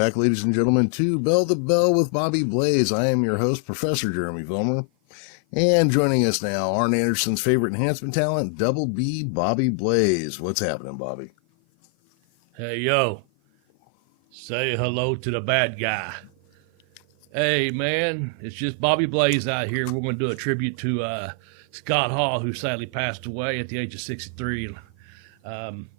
back, ladies and gentlemen, to Bell the Bell with Bobby Blaze. I am your host, Professor Jeremy Vilmur. And joining us now, Arn Anderson's favorite enhancement talent, Double B, Bobby Blaze. What's happening, Bobby? Hey, yo. Say hello to the bad guy. Hey, man, it's just Bobby Blaze out here. We're going to do a tribute to Scott Hall, who sadly passed away at the age of 63.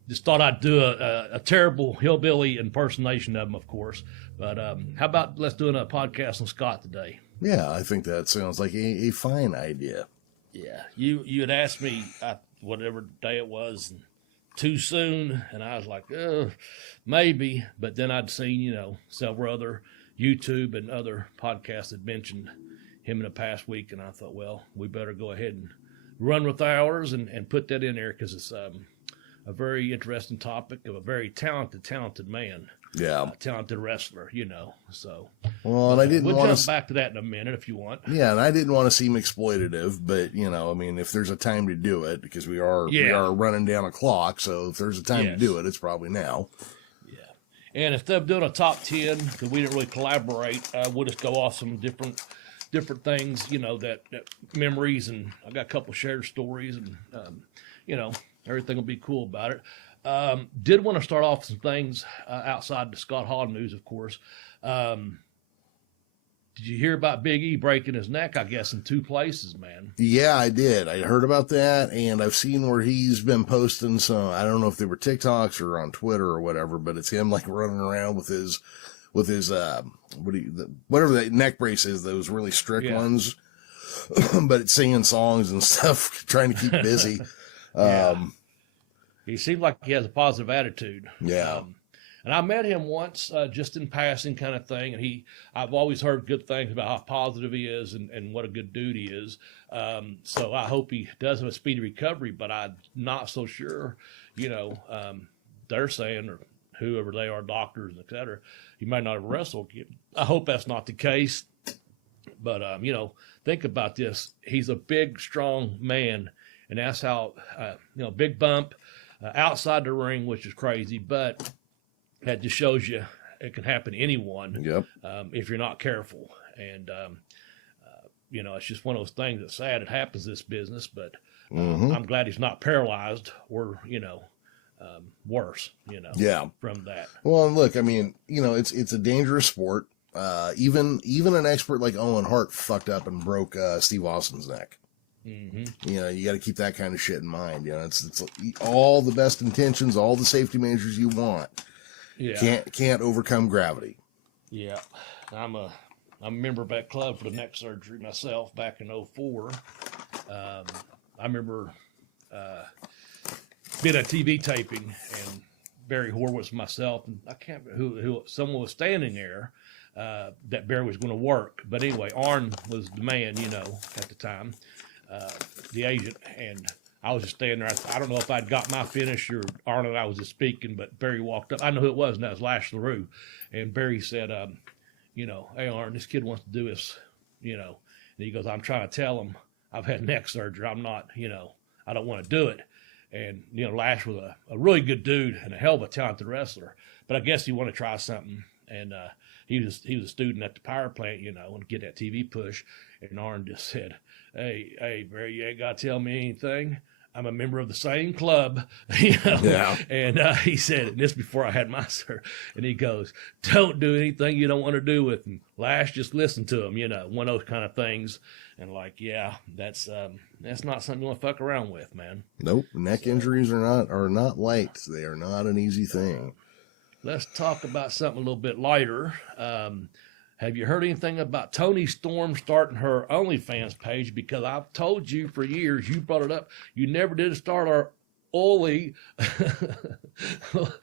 Just thought I'd do a terrible hillbilly impersonation of him, of course. But how about let's do a podcast on Scott today? Yeah, I think that sounds like a fine idea. Yeah, you had asked me whatever day it was too soon, and I was like, maybe. But then I'd seen, several other YouTube and other podcasts had mentioned him in the past week, and I thought, well, we better go ahead and run with ours and put that in there because it's a very interesting topic of a very talented man. Yeah. Talented wrestler, so. Well, and I didn't we'll want jump back to that in a minute if you want. Yeah, and I didn't want to seem exploitative, but, if there's a time to do it, because we are running down a clock, so if there's a time to do it, it's probably now. Yeah. And instead of doing a top 10, because we didn't really collaborate, we'll just go off some different things, that memories, and I got a couple shared stories, and, everything will be cool about it. Did want to start off with some things outside the Scott Hall news, of course. Did you hear about Big E breaking his neck, I guess, in 2 places, man? Yeah, I did. I heard about that, and I've seen where he's been posting some, I don't know if they were TikToks or on Twitter or whatever, but it's him like running around with his whatever that neck brace is, those really strict ones, but it's singing songs and stuff, trying to keep busy. He seemed like he has a positive attitude. Yeah. And I met him once, just in passing kind of thing. And I've always heard good things about how positive he is and what a good dude he is. So I hope he does have a speedy recovery, but I'm not so sure, they're saying, or whoever they are, doctors, et cetera, he might not have wrestled. I hope that's not the case. But, think about this. He's a big, strong man. And that's how, big bump outside the ring, which is crazy. But that just shows you it can happen to anyone if you're not careful. And, it's just one of those things that's sad. It happens in this business. But I'm glad he's not paralyzed or, worse, from that. Well, and look, it's a dangerous sport. Even an expert like Owen Hart fucked up and broke Steve Austin's neck. Mm-hmm. You got to keep that kind of shit in mind. It's all the best intentions, all the safety measures you want. Yeah. Can't overcome gravity. Yeah. I'm a member of that club for the neck surgery myself back in 2004. I remember being at TV taping and Barry Horowitz, myself, and I can't remember who someone was standing there that Barry was going to work. But anyway, Arn was the man, at the time. The agent, and I was just standing there. I don't know if I'd got my finish or Arnold and I was just speaking, but Barry walked up. I know who it was, and that was Lash LaRue. And Barry said, hey, Arn, this kid wants to do this, and he goes, I'm trying to tell him I've had neck surgery. I'm not, I don't want to do it. And, Lash was a really good dude and a hell of a talented wrestler, but I guess he wanted to try something. And he was a student at the power plant, and get that TV push. And Arn just said, hey, Barry, you ain't got to tell me anything. I'm a member of the same club, Yeah. And he said, and this before I had my surgery, and he goes, don't do anything you don't want to do with him. Lash, just listen to him, one of those kind of things. And that's not something you want to fuck around with, man. Nope. Neck injuries are not light. They are not an easy thing. Let's talk about something a little bit lighter. Have you heard anything about Toni Storm starting her OnlyFans page? Because I've told you for years, you brought it up, you never did start our Oli. It was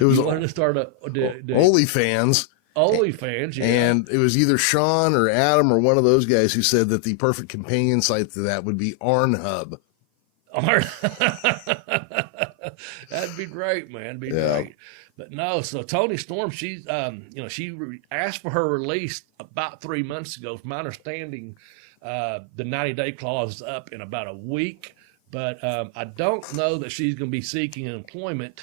you wanted to start OnlyFans. OnlyFans, yeah. And it was either Sean or Adam or one of those guys who said that the perfect companion site to that would be Arnhub. That'd be great, man. Great. But no, so Toni Storm, she's, she asked for her release about 3 months ago. From my understanding, the 90-day clause is up in about a week. But I don't know that she's going to be seeking employment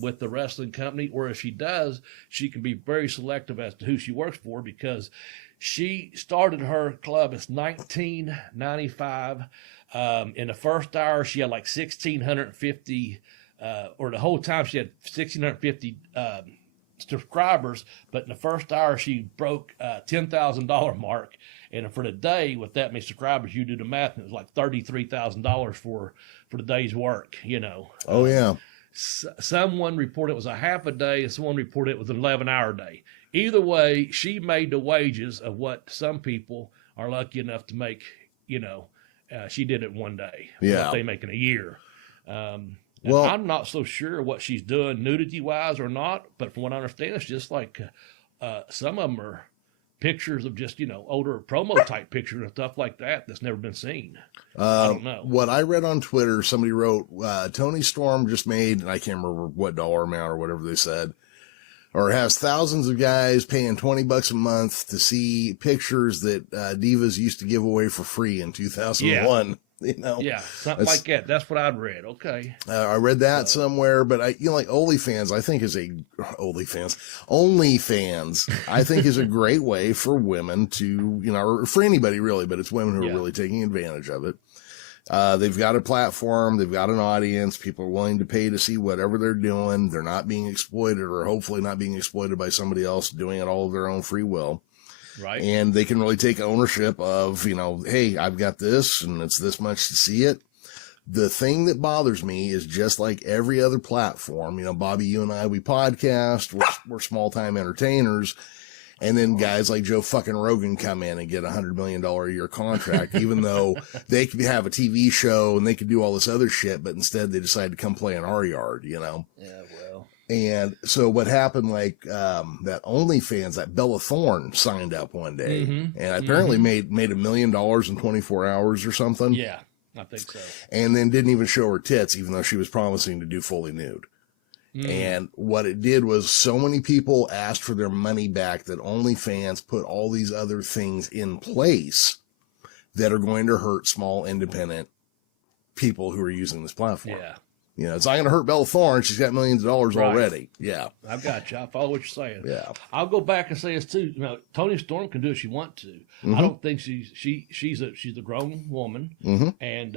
with the wrestling company, or if she does, she can be very selective as to who she works for, because she started her club as 1995. In the first hour, she had like 1,650, or the whole time she had 1,650 subscribers. But in the first hour, she broke $10,000 mark. And for the day, with that many subscribers, you do the math, and it was like $33,000 for the day's work, you know. Oh, yeah. Someone reported it was a half a day, and someone reported it was an 11-hour day. Either way, she made the wages of what some people are lucky enough to make, you know. She did it one day. Yeah. What they make in a year. Well, I'm not so sure what she's doing nudity-wise or not, but from what I understand, it's just like some of them are pictures of just, you know, older promo type pictures and stuff like that that's never been seen. I don't know. What I read on Twitter, somebody wrote, Tony Storm just made, and I can't remember what dollar amount or whatever they said, or has thousands of guys paying $20 a month to see pictures that divas used to give away for free in 2001. Yeah. You know, yeah, something like that. That's what I'd read. Okay. I read that somewhere, but like OnlyFans, I think OnlyFans, I think is a great way for women to, you know, or for anybody really, but it's women who are really taking advantage of it. They've got a platform, they've got an audience, people are willing to pay to see whatever they're doing. They're not being exploited, or hopefully not being exploited by somebody else doing it all of their own free will. Right. And they can really take ownership of, you know, hey, I've got this and it's this much to see it. The thing that bothers me is just like every other platform, you know, Bobby, you and I, we podcast, we're small time entertainers. And then guys like Joe fucking Rogan come in and get $100 million a year contract, even though they could have a TV show and they could do all this other shit, but instead they decide to come play in our yard, you know? Yeah, well. And so what happened, like, that OnlyFans, that Bella Thorne signed up one day and apparently made $1 million in 24 hours or something. Yeah, I think so. And then didn't even show her tits, even though she was promising to do fully nude. And what it did was so many people asked for their money back that OnlyFans put all these other things in place that are going to hurt small independent people who are using this platform. Yeah. You know, it's not going to hurt Bella Thorne. She's got millions of dollars already. Yeah. I've got you. I follow what you're saying. Yeah. I'll go back and say this too. You know, Tony Storm can do what she wants to. I don't think she's a grown woman, and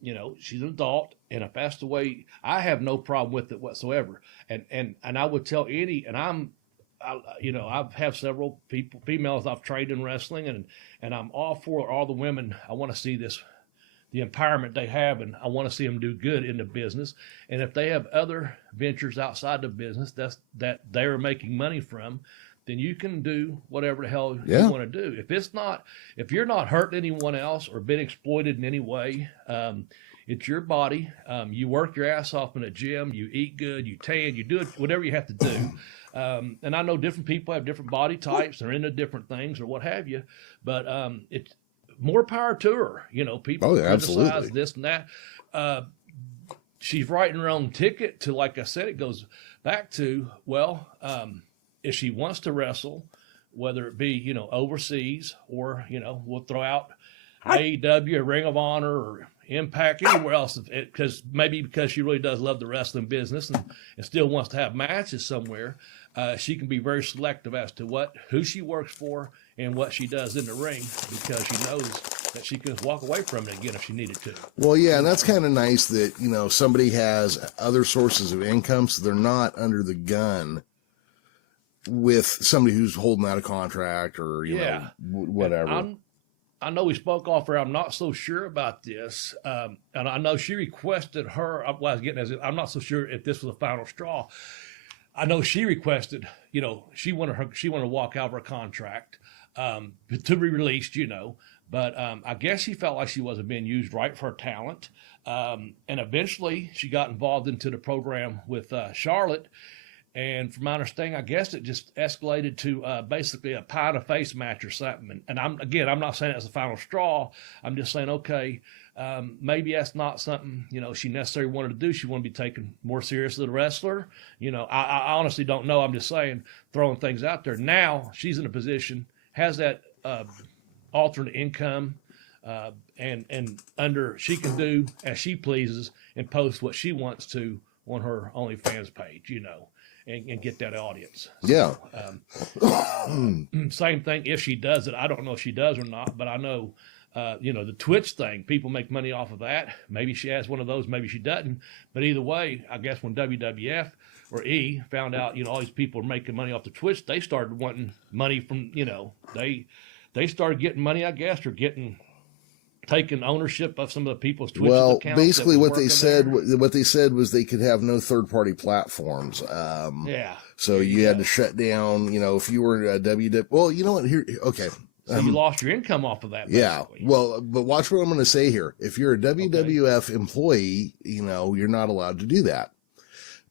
you know, she's an adult. And if that's the way, I have no problem with it whatsoever. And I would tell any, and you know, I've have several females I've trained in wrestling, and I'm all for all the women. I want to see this. The empowerment they have, and I want to see them do good in the business. And if they have other ventures outside the business that they're making money from, then you can do whatever the hell you want to do. If you're not hurting anyone else or being exploited in any way, it's your body. You work your ass off in a gym, you eat good, you tan, you do it, whatever you have to do. And I know different people have different body types, they're into different things or what have you, but it's more power to her. You know, people criticize this and that. She's writing her own ticket to, like I said, it goes back to, well, if she wants to wrestle, whether it be, you know, overseas or, you know, we'll throw out AEW or Ring of Honor or Impact, anywhere else, because she really does love the wrestling business and still wants to have matches somewhere, she can be very selective as to who she works for and what she does in the ring, because she knows that she can walk away from it again if she needed to. Well, yeah, and that's kind of nice that, you know, somebody has other sources of income, so they're not under the gun with somebody who's holding out a contract or, you know, whatever. I know we spoke off air. I'm not so sure about this. And I know she requested I'm not so sure if this was a final straw. I know she requested, you know, she wanted to walk out of her contract to be released, you know. But I guess she felt like she wasn't being used right for her talent. And eventually she got involved into the program with Charlotte. And from my understanding, I guess it just escalated to basically a pie in the face match or something. And I'm not saying it's the final straw. I'm just saying, okay, maybe that's not something, you know, she necessarily wanted to do. She wanted to be taken more seriously as a wrestler. You know, I honestly don't know. I'm just saying, throwing things out there. Now she's in a position, has that alternate income and under she can do as she pleases and post what she wants to on her OnlyFans page, and get that audience. Yeah. Same thing if she does it. I don't know if she does or not, but I know, the Twitch thing, people make money off of that. Maybe she has one of those, maybe she doesn't. But either way, I guess when WWF or E found out, all these people are making money off the Twitch, they started wanting money from, they started getting money, I guess, or taking ownership of some of the people's Twitch accounts. Well, basically what they said was they could have no third-party platforms. So you had to shut down, if you were a WWF. Well, you know what? Here, okay. So you lost your income off of that, basically. Yeah. Well, but watch what I'm going to say here. If you're a WWF employee, you're not allowed to do that.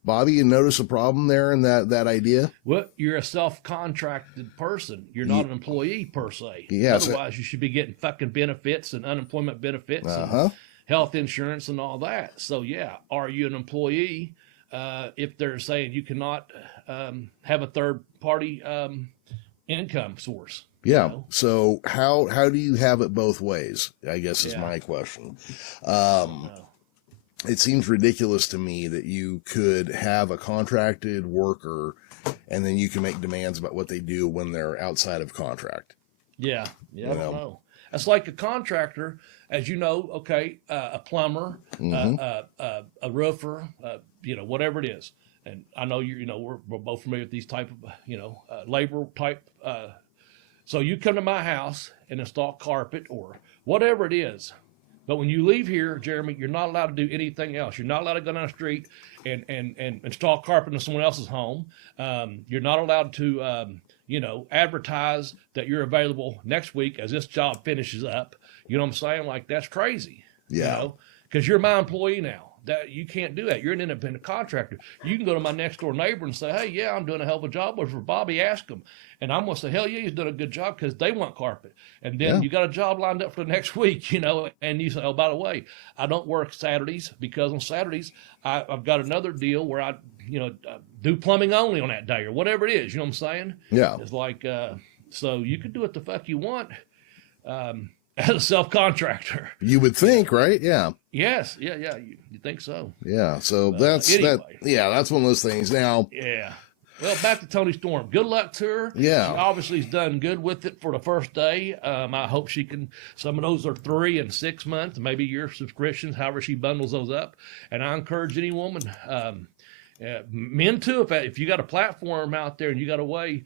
Bobby, you notice a problem there in that idea? Well, you're a self-contracted person. You're not an employee per se. Yeah, otherwise, you should be getting fucking benefits and unemployment benefits and health insurance and all that. So, yeah, are you an employee if they're saying you cannot have a third-party income source? Yeah. So how do you have it both ways, I guess is my question. It seems ridiculous to me that you could have a contracted worker and then you can make demands about what they do when they're outside of contract. Yeah. I don't know. It's like a contractor, as you know, a plumber, a roofer, whatever it is. And I know we're both familiar with these type of, labor type. So you come to my house and install carpet or whatever it is. But when you leave here, Jeremy, you're not allowed to do anything else. You're not allowed to go down the street and install carpet in someone else's home. You're not allowed to, advertise that you're available next week as this job finishes up. You know what I'm saying? Like, that's crazy. Yeah. Because you're my employee now. That you can't do that. You're an independent contractor. You can go to my next door neighbor and say, hey, yeah, I'm doing a hell of a job. But for Bobby, ask him. And I'm going to say, hell yeah, he's doing a good job because they want carpet. And then you got a job lined up for the next week, and you say, oh, by the way, I don't work Saturdays because on Saturdays I've got another deal where I, do plumbing only on that day or whatever it is. You know what I'm saying? Yeah. It's like, so you can do what the fuck you want. As a self-contractor. You would think, right? Yeah. Yes. Yeah. You think so. Yeah. So that's one of those things. Now. Yeah. Well, back to Toni Storm. Good luck to her. Yeah. She obviously has done good with it for the first day. I hope she can, some of those are 3 and 6 months, maybe your subscriptions, however she bundles those up. And I encourage any woman, men too, if you got a platform out there and you got a way,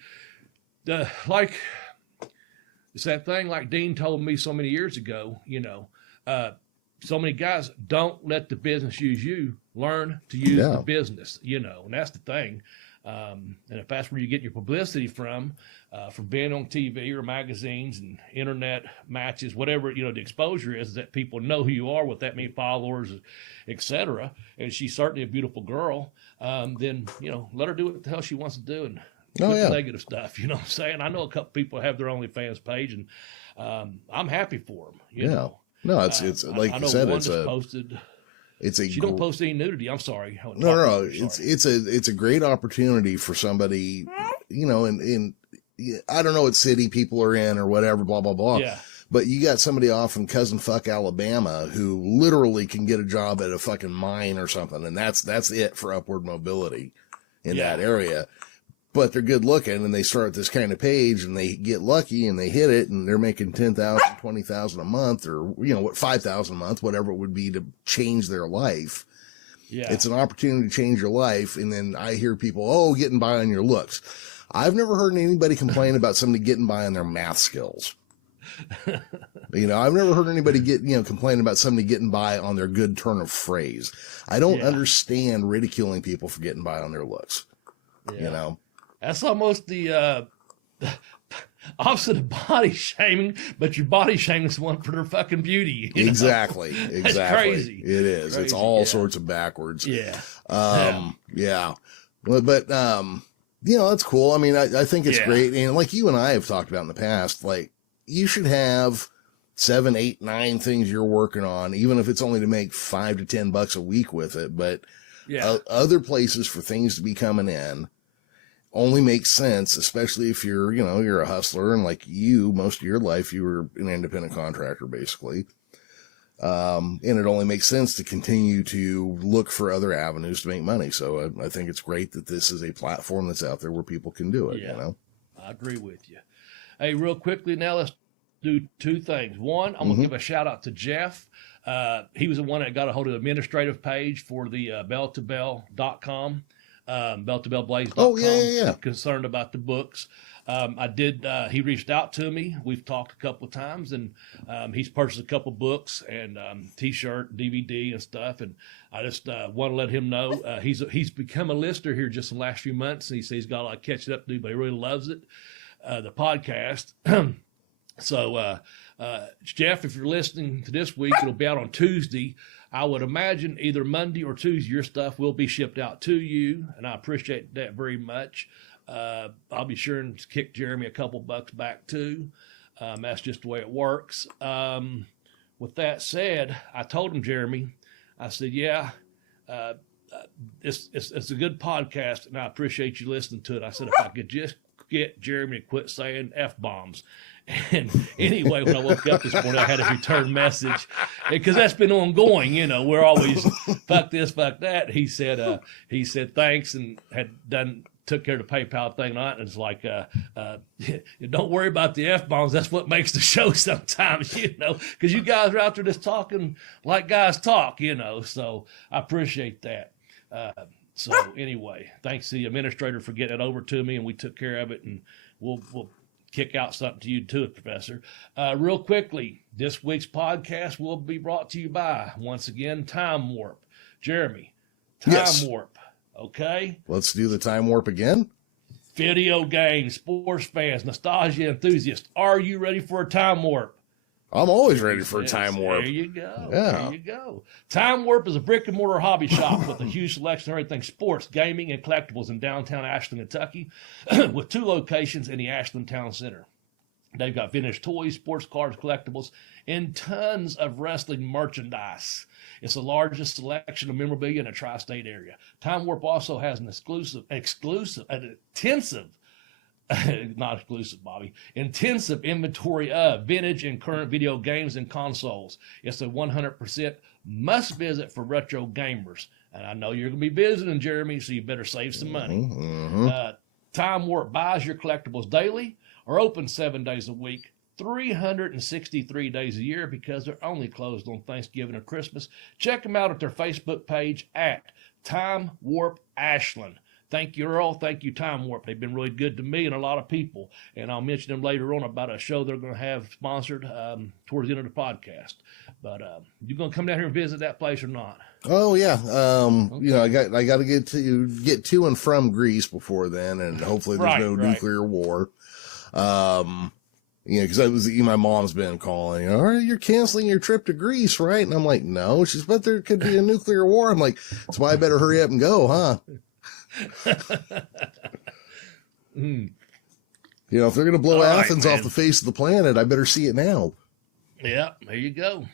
it's that thing like Dean told me so many years ago, so many guys don't let the business use you, learn to use the business, and that's the thing. And if that's where you get your publicity from being on TV or magazines and internet matches, whatever, the exposure is that people know who you are, what that means, followers, etc. And she's certainly a beautiful girl. Then, let her do what the hell she wants to do. And negative stuff, you know what I'm saying? I know a couple people have their OnlyFans page, and I'm happy for them. You know? No, it's like you said, posted. She don't post any nudity. I'm sorry. No. It's a great opportunity for somebody, in I don't know what city people are in or whatever, blah blah blah. Yeah. But you got somebody off in cousin fuck Alabama who literally can get a job at a fucking mine or something, and that's it for upward mobility in that area. But they're good looking and they start this kind of page and they get lucky and they hit it and they're making $10,000, $20,000 a month or, $5,000 a month, whatever it would be to change their life. Yeah. It's an opportunity to change your life. And then I hear people, getting by on your looks. I've never heard anybody complain about somebody getting by on their math skills. I've never heard anybody complain about somebody getting by on their good turn of phrase. I don't understand ridiculing people for getting by on their looks. Yeah. That's almost the opposite of body shaming, but your body shaming is one for their fucking beauty. Exactly. That's crazy. It is. Crazy, it's all sorts of backwards. Yeah. Yeah. But that's cool. I mean, I think it's great. And like you and I have talked about in the past, like you should have 7, 8, 9 things you're working on, even if it's only to make $5 to $10 a week with it. But other places for things to be coming in. only makes sense, especially if you're, you're a hustler and like most of your life, you were an independent contractor basically. And it only makes sense to continue to look for other avenues to make money. So I think it's great that this is a platform that's out there where people can do it, I agree with you. Hey, real quickly now, let's do two things. One, I'm going to give a shout out to Jeff. He was the one that got a hold of the administrative page for the bell2bell.com, bell2bellblaze.com. Oh, yeah. Concerned about the books. He reached out to me. We've talked a couple of times, and he's purchased a couple books and T-shirt, DVD, and stuff. And I just want to let him know he's become a listener here just in the last few months. And he says he's got a lot of catching up to do, but he really loves it, the podcast. So, Jeff, if you're listening to this week, it'll be out on Tuesday. I would imagine either Monday or Tuesday, your stuff will be shipped out to you, and I appreciate that very much. I'll be sure and kick Jeremy a couple bucks back too. That's just the way it works. With that said, I told him, Jeremy, I said, it's a good podcast, and I appreciate you listening to it. I said, if I could just get Jeremy to quit saying F-bombs. And anyway, when I woke up this morning, I had a return message because that's been ongoing. We're always fuck this, fuck that. He said thanks and took care of the PayPal thing. And it's like, don't worry about the F-bombs. That's what makes the show sometimes, because you guys are out there just talking like guys talk, so I appreciate that. So anyway, thanks to the administrator for getting it over to me, and we took care of it, and we'll kick out something to you too, Professor. Real quickly, this week's podcast will be brought to you by, once again, Time Warp. Jeremy, Time Warp, okay? Let's do the Time Warp again. Video games, sports fans, nostalgia enthusiasts, are you ready for a Time Warp? I'm always ready for a Time Warp. There you go. Yeah. There you go. Time Warp is a brick and mortar hobby shop with a huge selection of everything sports, gaming, and collectibles in downtown Ashland, Kentucky, with 2 locations in the Ashland Town Center. They've got vintage toys, sports cards, collectibles, and tons of wrestling merchandise. It's the largest selection of memorabilia in the tri-state area. Time Warp also has an intensive inventory of vintage and current video games and consoles. It's a 100% must visit for retro gamers. And I know you're going to be visiting, Jeremy, so you better save some money. Time Warp buys your collectibles daily or open 7 days a week, 363 days a year, because they're only closed on Thanksgiving or Christmas. Check them out at their Facebook page at Time Warp Ashland. Thank you, Earl. Thank you, Time Warp. They've been really good to me and a lot of people. And I'll mention them later on about a show they're going to have sponsored towards the end of the podcast. But you going to come down here and visit that place or not? Oh yeah. Okay. I got to get to and from Greece before then, and hopefully there's no nuclear war. Because my mom's been calling, all right, you're canceling your trip to Greece, right? And I'm like, no. She's, but there could be a nuclear war. I'm like, that's why I better hurry up and go, huh? If they're going to blow Athens off the face of the planet, I better see it now. Yeah, there you go.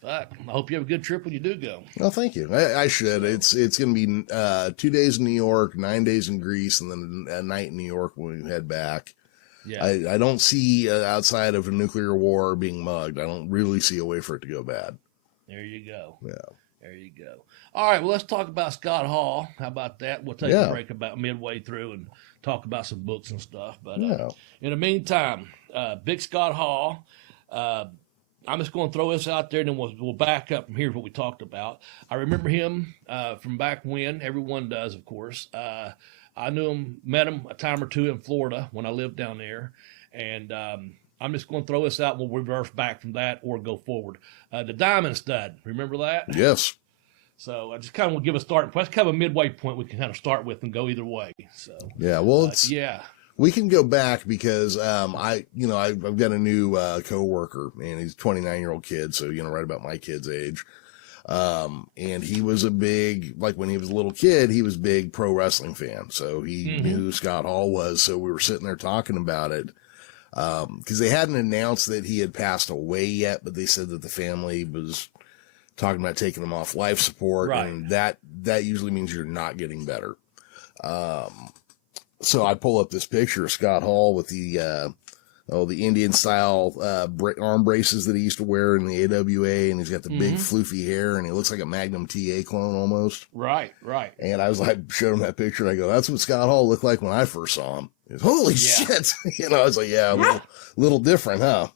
Fuck. I hope you have a good trip when you do go. Oh, thank you. I should. It's going to be 2 days in New York, 9 days in Greece, and then a night in New York when we head back. Yeah. I don't see outside of a nuclear war being mugged. I don't really see a way for it to go bad. There you go. Yeah. There you go. All right, well, let's talk about Scott Hall. How about that? We'll take a break about midway through and talk about some books and stuff. But in the meantime, Big Scott Hall, I'm just going to throw this out there, and then we'll back up from here what we talked about. I remember him from back when. Everyone does, of course. I knew him, met him a time or two in Florida when I lived down there. And I'm just going to throw this out. We'll reverse back from that or go forward. The Diamond Stud, remember that? Yes. So I just kind of want to give a starting point. That's kind of a midway point we can kind of start with and go either way. So yeah, well, we can go back because I've got a new coworker, and he's a 29-year-old kid, so right about my kid's age. And he was a big, like when he was a little kid, he was a big pro wrestling fan. So he knew who Scott Hall was. So we were sitting there talking about it. Cause they hadn't announced that he had passed away yet, but they said that the family was talking about taking him off life support. Right. And that usually means you're not getting better. So I pull up this picture of Scott Hall with the Indian style arm braces that he used to wear in the AWA, and he's got the big floofy hair, and he looks like a Magnum TA clone almost. Right. And I was like, showed him that picture, and I go, that's what Scott Hall looked like when I first saw him. He goes, holy shit! I was like, yeah, little different, huh?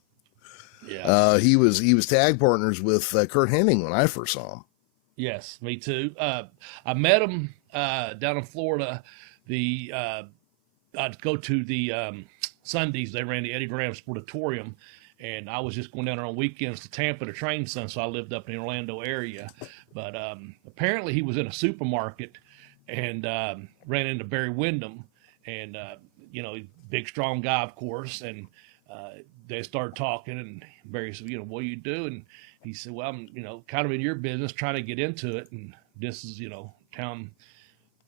Yeah. He was tag partners with Kurt Hennig when I first saw him. Yes, me too. I met him down in Florida. I'd go to the Sundays. They ran the Eddie Graham Sportatorium, and I was just going down there on weekends to Tampa to train son, so I lived up in the Orlando area. But apparently he was in a supermarket and ran into Barry Windham, and big strong guy, of course, and they started talking, and Barry said, what do you do? And he said, well, I'm, kind of in your business, trying to get into it. And this is,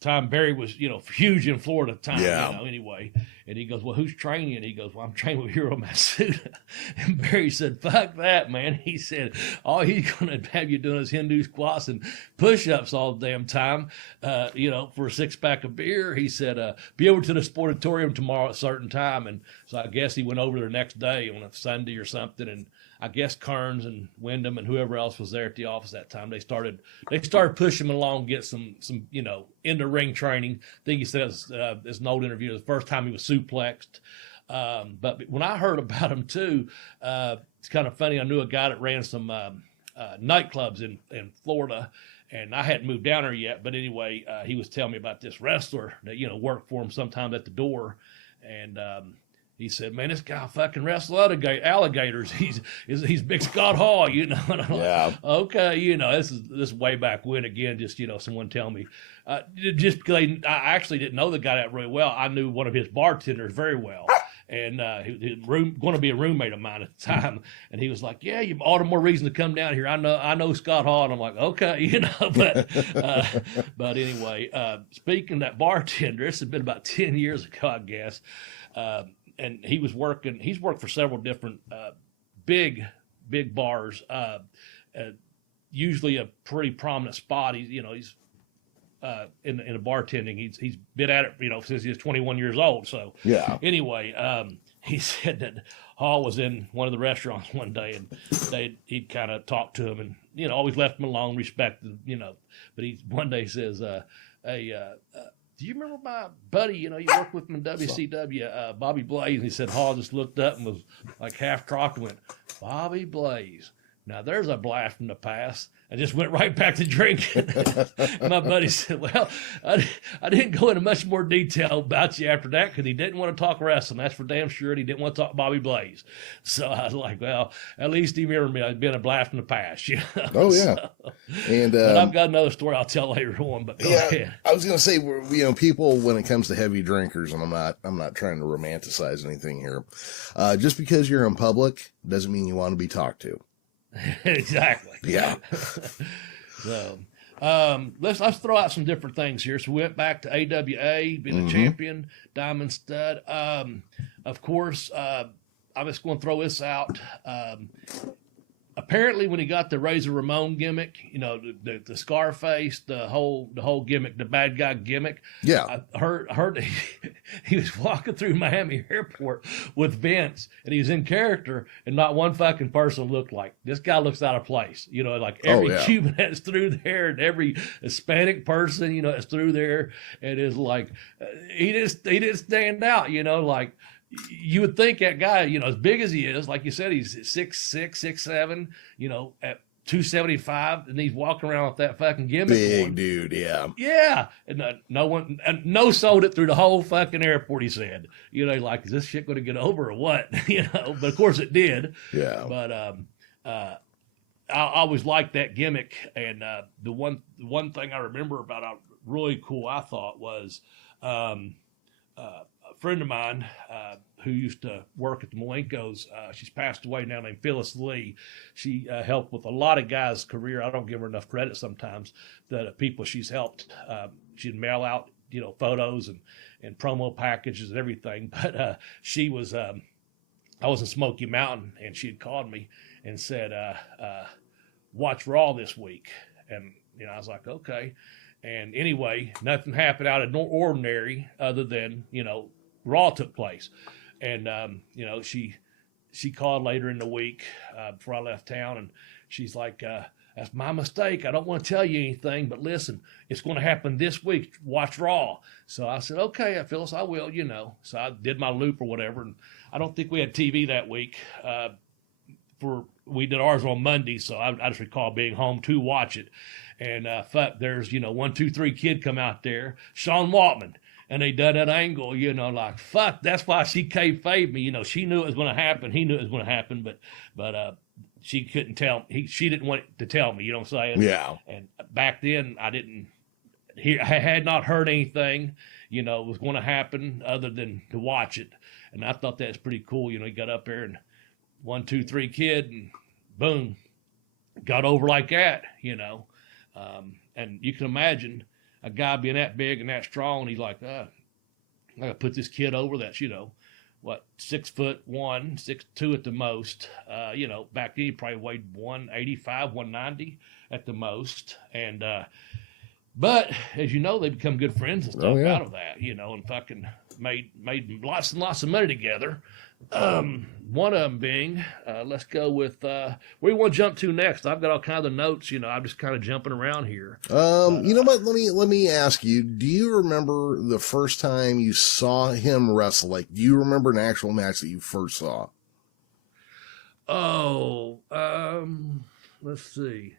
time Barry was, huge in Florida at the time, anyway. And he goes, well, who's training? And he goes, well, I'm training with Hiro Matsuda. And Barry said, fuck that, man. He said, all he's going to have you doing is Hindu squats and push-ups all the damn time, for a six-pack of beer. He said, be over to the Sportatorium tomorrow at a certain time. And so I guess he went over there the next day on a Sunday or something, and I guess Kearns and Wyndham and whoever else was there at the office that time, they started pushing him along, get some in the ring training. I think he said it's an old interview, the first time he was suplexed. But when I heard about him too, it's kind of funny. I knew a guy that ran some nightclubs in Florida, and I hadn't moved down there yet. But anyway, he was telling me about this wrestler that worked for him sometimes at the door, and he said, man, this guy fucking wrestles alligators. He's Big Scott Hall, And I'm like, okay, this is way back when, again, just, someone tell me. Just because I actually didn't know the guy that really well. I knew one of his bartenders very well. And he was going to be a roommate of mine at the time. And he was like, yeah, you all the more reason to come down here. I know Scott Hall. And I'm like, okay, but anyway, speaking of that bartender, this has been about 10 years ago, I guess. And he's worked for several different big bars, usually a pretty prominent spot. He's in the bartending. He's been at it, since he was 21 years old. So anyway, he said that Hall was in one of the restaurants one day, and he'd kind of talked to him, and always left him alone, respected, but one day says, hey, do you remember my buddy, you worked with him in WCW, Bobby Blaze? And he said, Hall just looked up and was like half crocked and went, Bobby Blaze. Now there's a blast from the past. I just went right back to drinking. My buddy said, well, I didn't go into much more detail about you after that because he didn't want to talk wrestling. That's for damn sure. And he didn't want to talk Bobby Blaze. So I was like, well, at least he remembered me. I'd been a blast from the past. Oh, yeah. And but I've got another story I'll tell later on. But go ahead. I was going to say, people, when it comes to heavy drinkers, and I'm not trying to romanticize anything here, just because you're in public doesn't mean you want to be talked to. Exactly. Yeah. So let's throw out some different things here. So we went back to AWA, being a champion, Diamond Stud. Of course, I'm just going to throw this out. Apparently, when he got the Razor Ramon gimmick, the Scarface, the whole gimmick, the bad guy gimmick. Yeah, I heard he was walking through Miami Airport with Vince, and he was in character, and not one fucking person looked like this guy looks out of place. Like every Cuban that's through there, and every Hispanic person, that's through there, and it's like he didn't stand out. Like. You would think that guy, as big as he is, like you said, he's 6'6", 6'7", at 275, and he's walking around with that fucking gimmick. Big dude, yeah. Yeah. And no sold it through the whole fucking airport, he said. Like, is this shit going to get over or what? But of course it did. Yeah. But I always liked that gimmick. And the one thing I remember about really cool, I thought, was a friend of mine who used to work at the Malenkos, she's passed away now, named Phyllis Lee. She helped with a lot of guys' career. I don't give her enough credit sometimes. The people she's helped, she'd mail out, photos and promo packages and everything. But she was, I was in Smoky Mountain, and she had called me and said, watch Raw this week. And, I was like, okay. And anyway, nothing happened out of ordinary other than, Raw took place. And, she called later in the week before I left town, and she's like, that's my mistake. I don't want to tell you anything, but listen, it's going to happen this week. Watch Raw. So I said, okay, Phyllis, I will, So I did my loop or whatever, and I don't think we had TV that week. We did ours on Monday, so I just recall being home to watch it. And there's, 1, 2, 3 kid come out there, Sean Waltman, and they done that angle, like, fuck, that's why she kayfabed me. She knew it was going to happen. He knew it was going to happen, but she couldn't tell. She didn't want to tell me, you know what I'm saying? Yeah. And back then, I had not heard anything, was going to happen other than to watch it. And I thought that's pretty cool. He got up there and 1, 2, 3 kid, and boom, got over like that, and you can imagine a guy being that big and that strong, and he's like, I gotta put this kid over that's, 6'1", 6'2" at the most. Back then he probably weighed 185, 190 at the most. And but as you know, they become good friends and stuff out of that, and fucking made lots and lots of money together. One of them being, let's go with where you want to jump to next. I've got all kinds of notes, I'm just kind of jumping around here. You know what? Let me ask you, do you remember the first time you saw him wrestle? Like, do you remember an actual match that you first saw? Oh, let's see.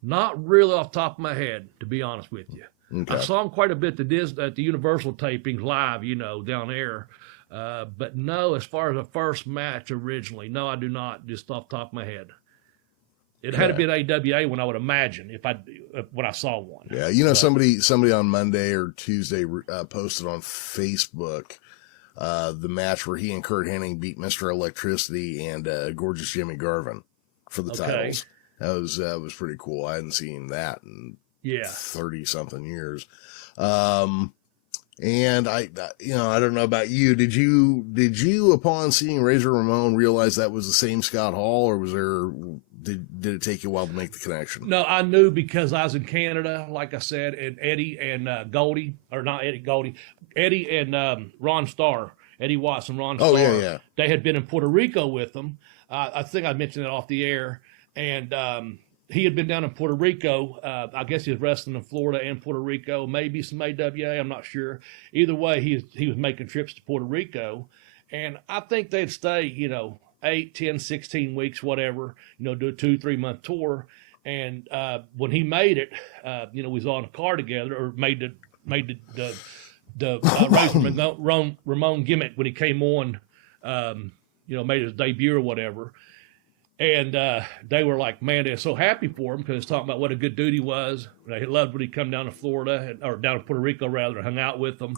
Not really off the top of my head, to be honest with you. Okay. I saw him quite a bit at the Universal tapings live, down there. But no, as far as a first match originally, no, I do not, just off the top of my head. It had to be an AWA one, I would imagine, when I saw one. Yeah, somebody on Monday or Tuesday posted on Facebook the match where he and Kurt Hennig beat Mr. Electricity and Gorgeous Jimmy Garvin for the titles. That was pretty cool. I hadn't seen that in 30-something years. And I don't know about you. Did you upon seeing Razor Ramon realize that was the same Scott Hall, or did it take you a while to make the connection? No, I knew because I was in Canada, like I said, and Eddie and Eddie and Ron Starr, Eddie Watts and Ron Starr. Oh, yeah. They had been in Puerto Rico with them. I think I mentioned it off the air. And he had been down in Puerto Rico. I guess he was wrestling in Florida and Puerto Rico, maybe some AWA, I'm not sure. Either way, he was making trips to Puerto Rico. And I think they'd stay, 8, 10, 16 weeks, whatever, do a 2-3 month tour. And when he made it, we was on a car together, or made the Razor Ramon gimmick when he came on, made his debut or whatever. And they were like, man, they're so happy for him because it's talking about what a good dude he was. They loved when he come down to Florida, or down to Puerto Rico rather, hung out with them,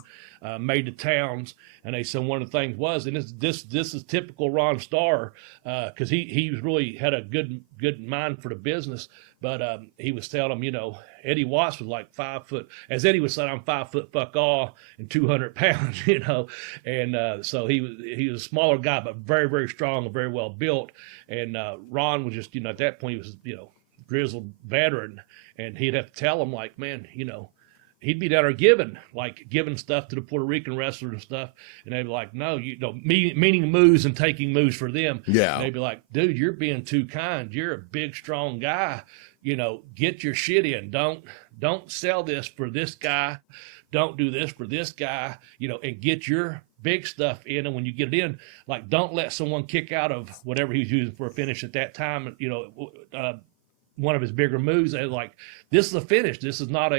made the towns. And they said one of the things was, and this is typical Ron Starr, because he really had a good mind for the business. But he was telling them, Eddie Watts was like 5 foot, as Eddie would say, I'm 5 foot fuck all and 200 pounds, and so he was a smaller guy, but very, very strong and very well built. And Ron was just, at that point, he was, grizzled veteran, and he'd have to tell him, like, man, he'd be down there giving stuff to the Puerto Rican wrestlers and stuff, and they'd be like, no, meaning moves and taking moves for them. Yeah. And they'd be like, dude, you're being too kind. You're a big, strong guy. Get your shit in. Don't sell this for this guy. Don't do this for this guy, and get your big stuff in. And when you get it in, like, don't let someone kick out of whatever he was using for a finish at that time, one of his bigger moves. They like, this is a finish. This is not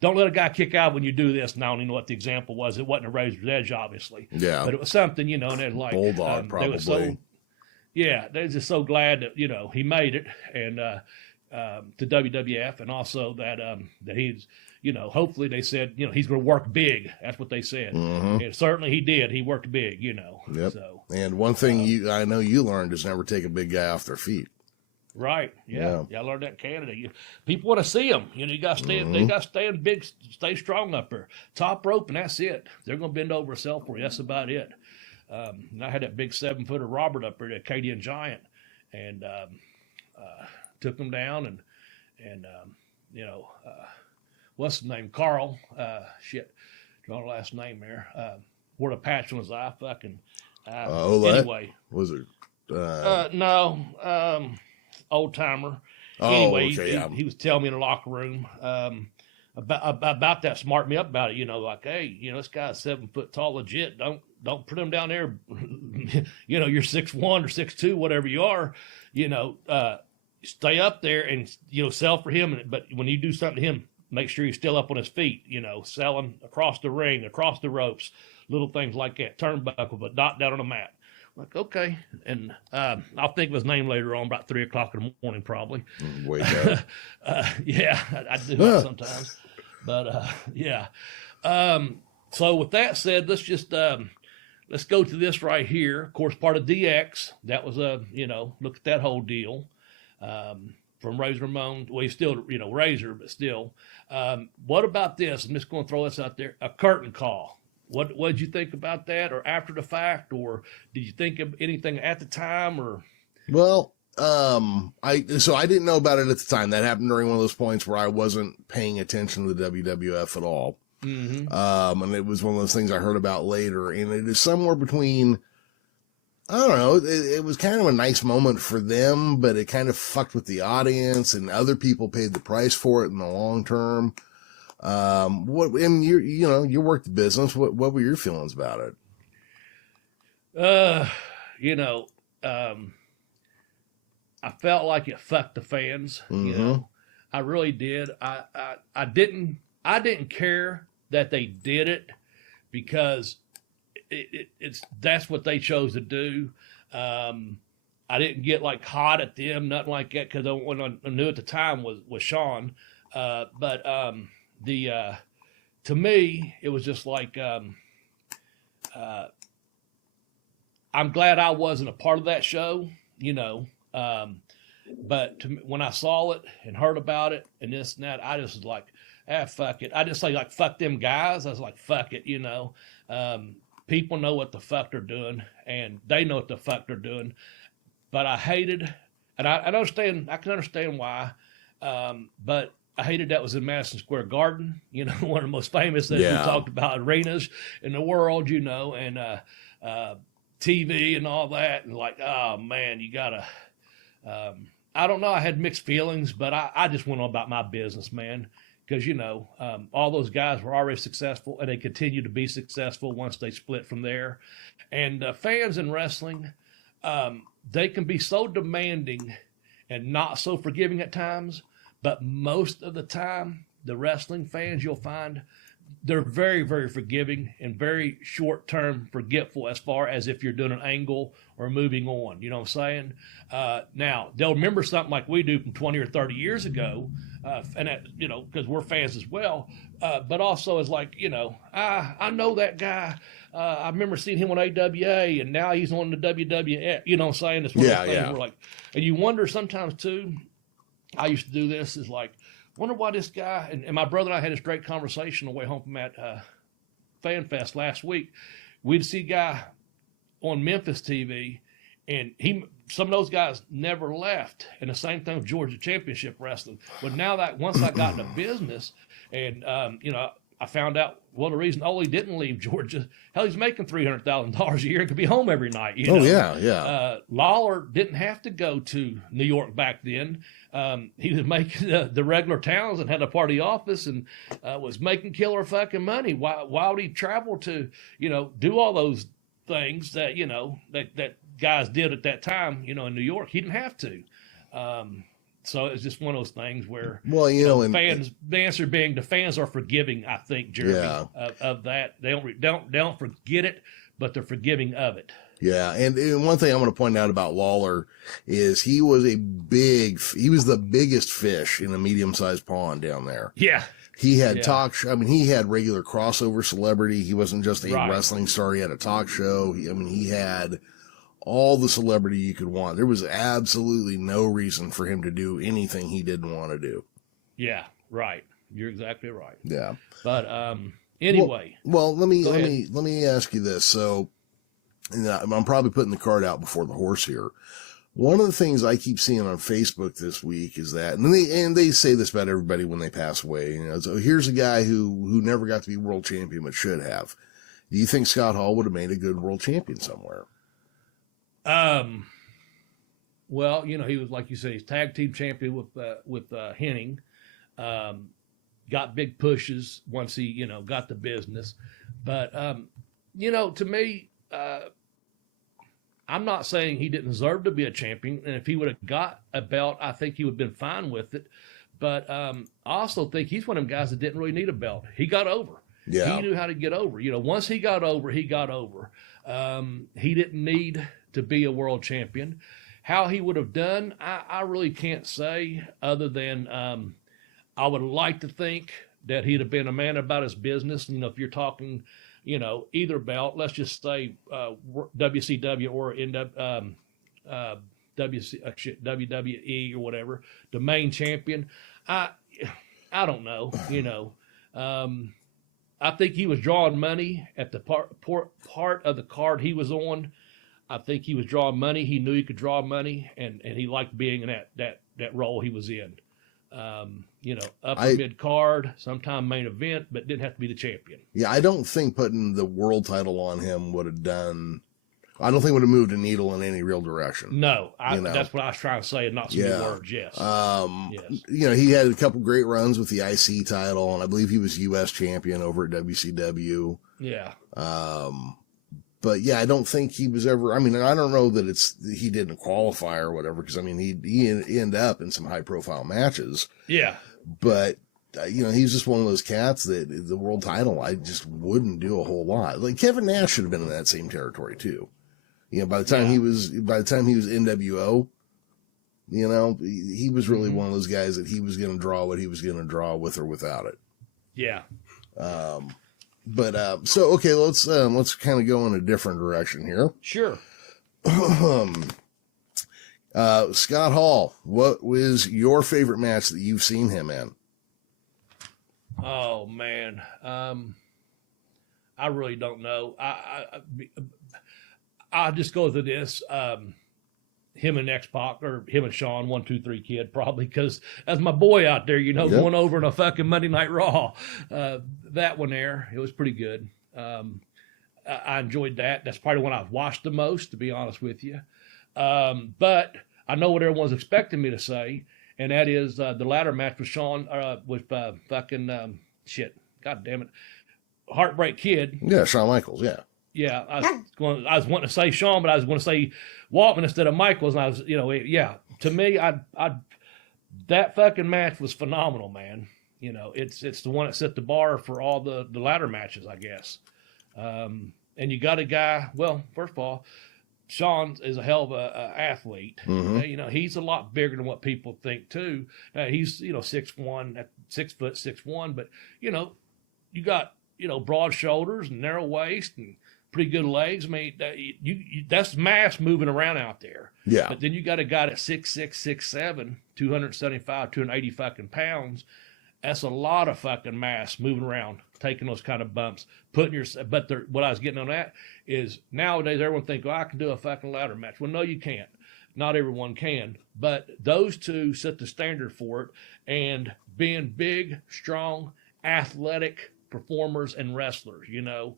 don't let a guy kick out when you do this. And I don't even know what the example was. It wasn't a Razor's Edge, obviously. Yeah. But it was something, and they're like, Bulldog, probably. They're just so glad that, he made it. And, to WWF, and also that he's, hopefully they said, he's going to work big. That's what they said. Mm-hmm. And certainly he did. He worked big, Yep. So, and one thing I know you learned is never take a big guy off their feet. Right. Yeah. I learned that in Canada. People want to see them. You got to stay. Mm-hmm. They got to stay in big, stay strong up there. Top rope, and that's it. They're going to bend over a cell for you. That's about it. And I had that big 7-footer Robert up there, that Acadian Giant, and took him down, and what's his name? Carl. Draw the last name there. Wore the patch on his eye. Fucking. Anyway. Was it? No. Old timer. Oh, Anyway, okay, he was telling me in the locker room about that, smart me up about it. Like, hey, this guy's 7 foot tall, legit. Don't put him down there. You're 6'1" or 6'2", whatever you are. Stay up there and sell for him. But when you do something to him, make sure he's still up on his feet. Selling across the ring, across the ropes, little things like that. Turnbuckle, but not down on the mat. Like, okay. And I'll think of his name later on, about 3 o'clock in the morning, probably. Wake up. Yeah, I do that sometimes. But, yeah. So with that said, let's go to this right here. Of course, part of DX. That was look at that whole deal. From Razor Ramon. Well, he's still, Razor, but still. What about this? I'm just going to throw this out there. A curtain call. What did you think about that, or after the fact, or did you think of anything at the time, or? Well, I didn't know about it at the time. That happened during one of those points where I wasn't paying attention to the WWF at all. Mm-hmm. And it was one of those things I heard about later, and it is somewhere between, I don't know, it was kind of a nice moment for them, but it kind of fucked with the audience, and other people paid the price for it in the long term. You worked the business. What were your feelings about it? I felt like it fucked the fans. Mm-hmm. I really did. I didn't care that they did it, because that's what they chose to do. I didn't get like hot at them, nothing like that, because what I knew at the time was Sean. To me, it was just like, I'm glad I wasn't a part of that show, but when I saw it and heard about it and this and that, I just was like, fuck it. I just like, fuck them guys. I was like, fuck it, people know what the fuck they're doing, and they know what the fuck they're doing. But I hated, and I can understand why, but I hated that was in Madison Square Garden, one of the most famous that we talked about arenas in the world, and TV and all that. And like, oh man, you gotta, I don't know. I had mixed feelings, but I just went on about my business, man. Because, all those guys were already successful, and they continue to be successful once they split from there. And fans in wrestling, they can be so demanding and not so forgiving at times. But most of the time, the wrestling fans, you'll find, they're very, very forgiving and very short-term forgetful as far as if you're doing an angle or moving on. You know what I'm saying? Now, they'll remember something like we do from 20 or 30 years ago, and that, because we're fans as well. But also it's like, I know that guy. I remember seeing him on AWA, and now he's on the WWF. You know what I'm saying? It's one of those things where like, and you wonder sometimes too, I used to do this, is like, wonder why this guy, and my brother and I had this great conversation on the way home from that Fan Fest last week. We'd see a guy on Memphis TV, and some of those guys never left. And the same thing with Georgia Championship Wrestling. But now that once I got into business, and I found out the reason Ole didn't leave Georgia, hell, he's making $300,000 a year and could be home every night. Oh, yeah. Lawler didn't have to go to New York back then. He was making the regular towns and had a party office and was making killer fucking money. Why would he travel to, do all those things that, that guys did at that time, in New York? He didn't have to. So it's just one of those things where, fans, the answer being the fans are forgiving, I think, Jeremy, of that. They don't forget it, but they're forgiving of it. Yeah, and one thing I want to point out about Lawler is he was the biggest fish in a medium-sized pond down there. Yeah. He had he had regular crossover celebrity. He wasn't just a wrestling star. He had a talk show. He had all the celebrity you could want. There was absolutely no reason for him to do anything he didn't want to do. Yeah, right. You're exactly right. Yeah. But anyway. Well, let me ask you this. So, I'm probably putting the cart out before the horse here, One of the things I keep seeing on Facebook this week is that, and they say this about everybody when they pass away, you know, so here's a guy who never got to be world champion, but should have. Do you think Scott Hall would have made a good world champion somewhere? Well, you know, he was, like you said, he's tag team champion with Henning. Got big pushes once he, you know, got the business. But, you know, to me, I'm not saying he didn't deserve to be a champion. And if he would have got a belt, I think he would have been fine with it. But I also think he's one of them guys that didn't really need a belt. He got over. Yeah. He knew how to get over. You know, once he got over, he got over. He didn't need to be a world champion. How he would have done, I really can't say, other than I would like to think that he'd have been a man about his business. You know, if you're talking, you know, either belt, let's just say WCW or WWE or whatever, the main champion. I don't know, you know. I think he was drawing money at the part of the card he was on. I think he was drawing money. He knew he could draw money, and he liked being in that role he was in. You know, upper mid card, sometime main event, but didn't have to be the champion. Yeah, I don't think putting the world title on him would have done. I don't think would have moved a needle in any real direction. No, that's what I was trying to say, and not so many words. Yes. Yes. You know, he had a couple great runs with the IC title, and I believe he was U.S. champion over at WCW. Yeah. But yeah, I don't think he was ever. I mean, I don't know that he didn't qualify or whatever, because I mean, he ended up in some high profile matches. Yeah. But you know, he's just one of those cats that the world title, I just wouldn't do a whole lot. Like Kevin Nash should have been in that same territory too. You know, by the time he was NWO, you know, he was really one of those guys that he was going to draw what he was going to draw with or without it. Yeah. But so okay, let's kind of go in a different direction here. Sure. Scott Hall, what was your favorite match that you've seen him in? Oh man, I really don't know. I'll just go to this. Him and X-Pac, or him and Sean, 1, 2, 3 Kid, probably, because as my boy out there, you know, going over in a fucking Monday Night Raw. That one there, it was pretty good. I enjoyed that. That's probably the one I've watched the most, to be honest with you. But I know what everyone's expecting me to say, and that is the ladder match with Sean, with fucking, God damn it, Heartbreak Kid. Yeah, Shawn Michaels, yeah. Yeah, I was wanting to say Sean, but I was going to say Waltman instead of Michaels, and I was, you know, yeah. To me, that fucking match was phenomenal, man. You know, it's the one that set the bar for all the ladder matches, I guess. And you got a guy. Well, first of all, Sean is a hell of a athlete. Mm-hmm. You know, he's a lot bigger than what people think too. He's 6'1", 6'1", but you know, you got broad shoulders and narrow waist and pretty good legs. I mean, that's mass moving around out there. Yeah. But then you got a guy that's 6'6", 6'7", 275, 280 fucking pounds. That's a lot of fucking mass moving around, taking those kind of bumps, what I was getting on that is nowadays everyone thinks, I can do a fucking ladder match. Well, no, you can't. Not everyone can. But those two set the standard for it, and being big, strong, athletic performers and wrestlers, you know,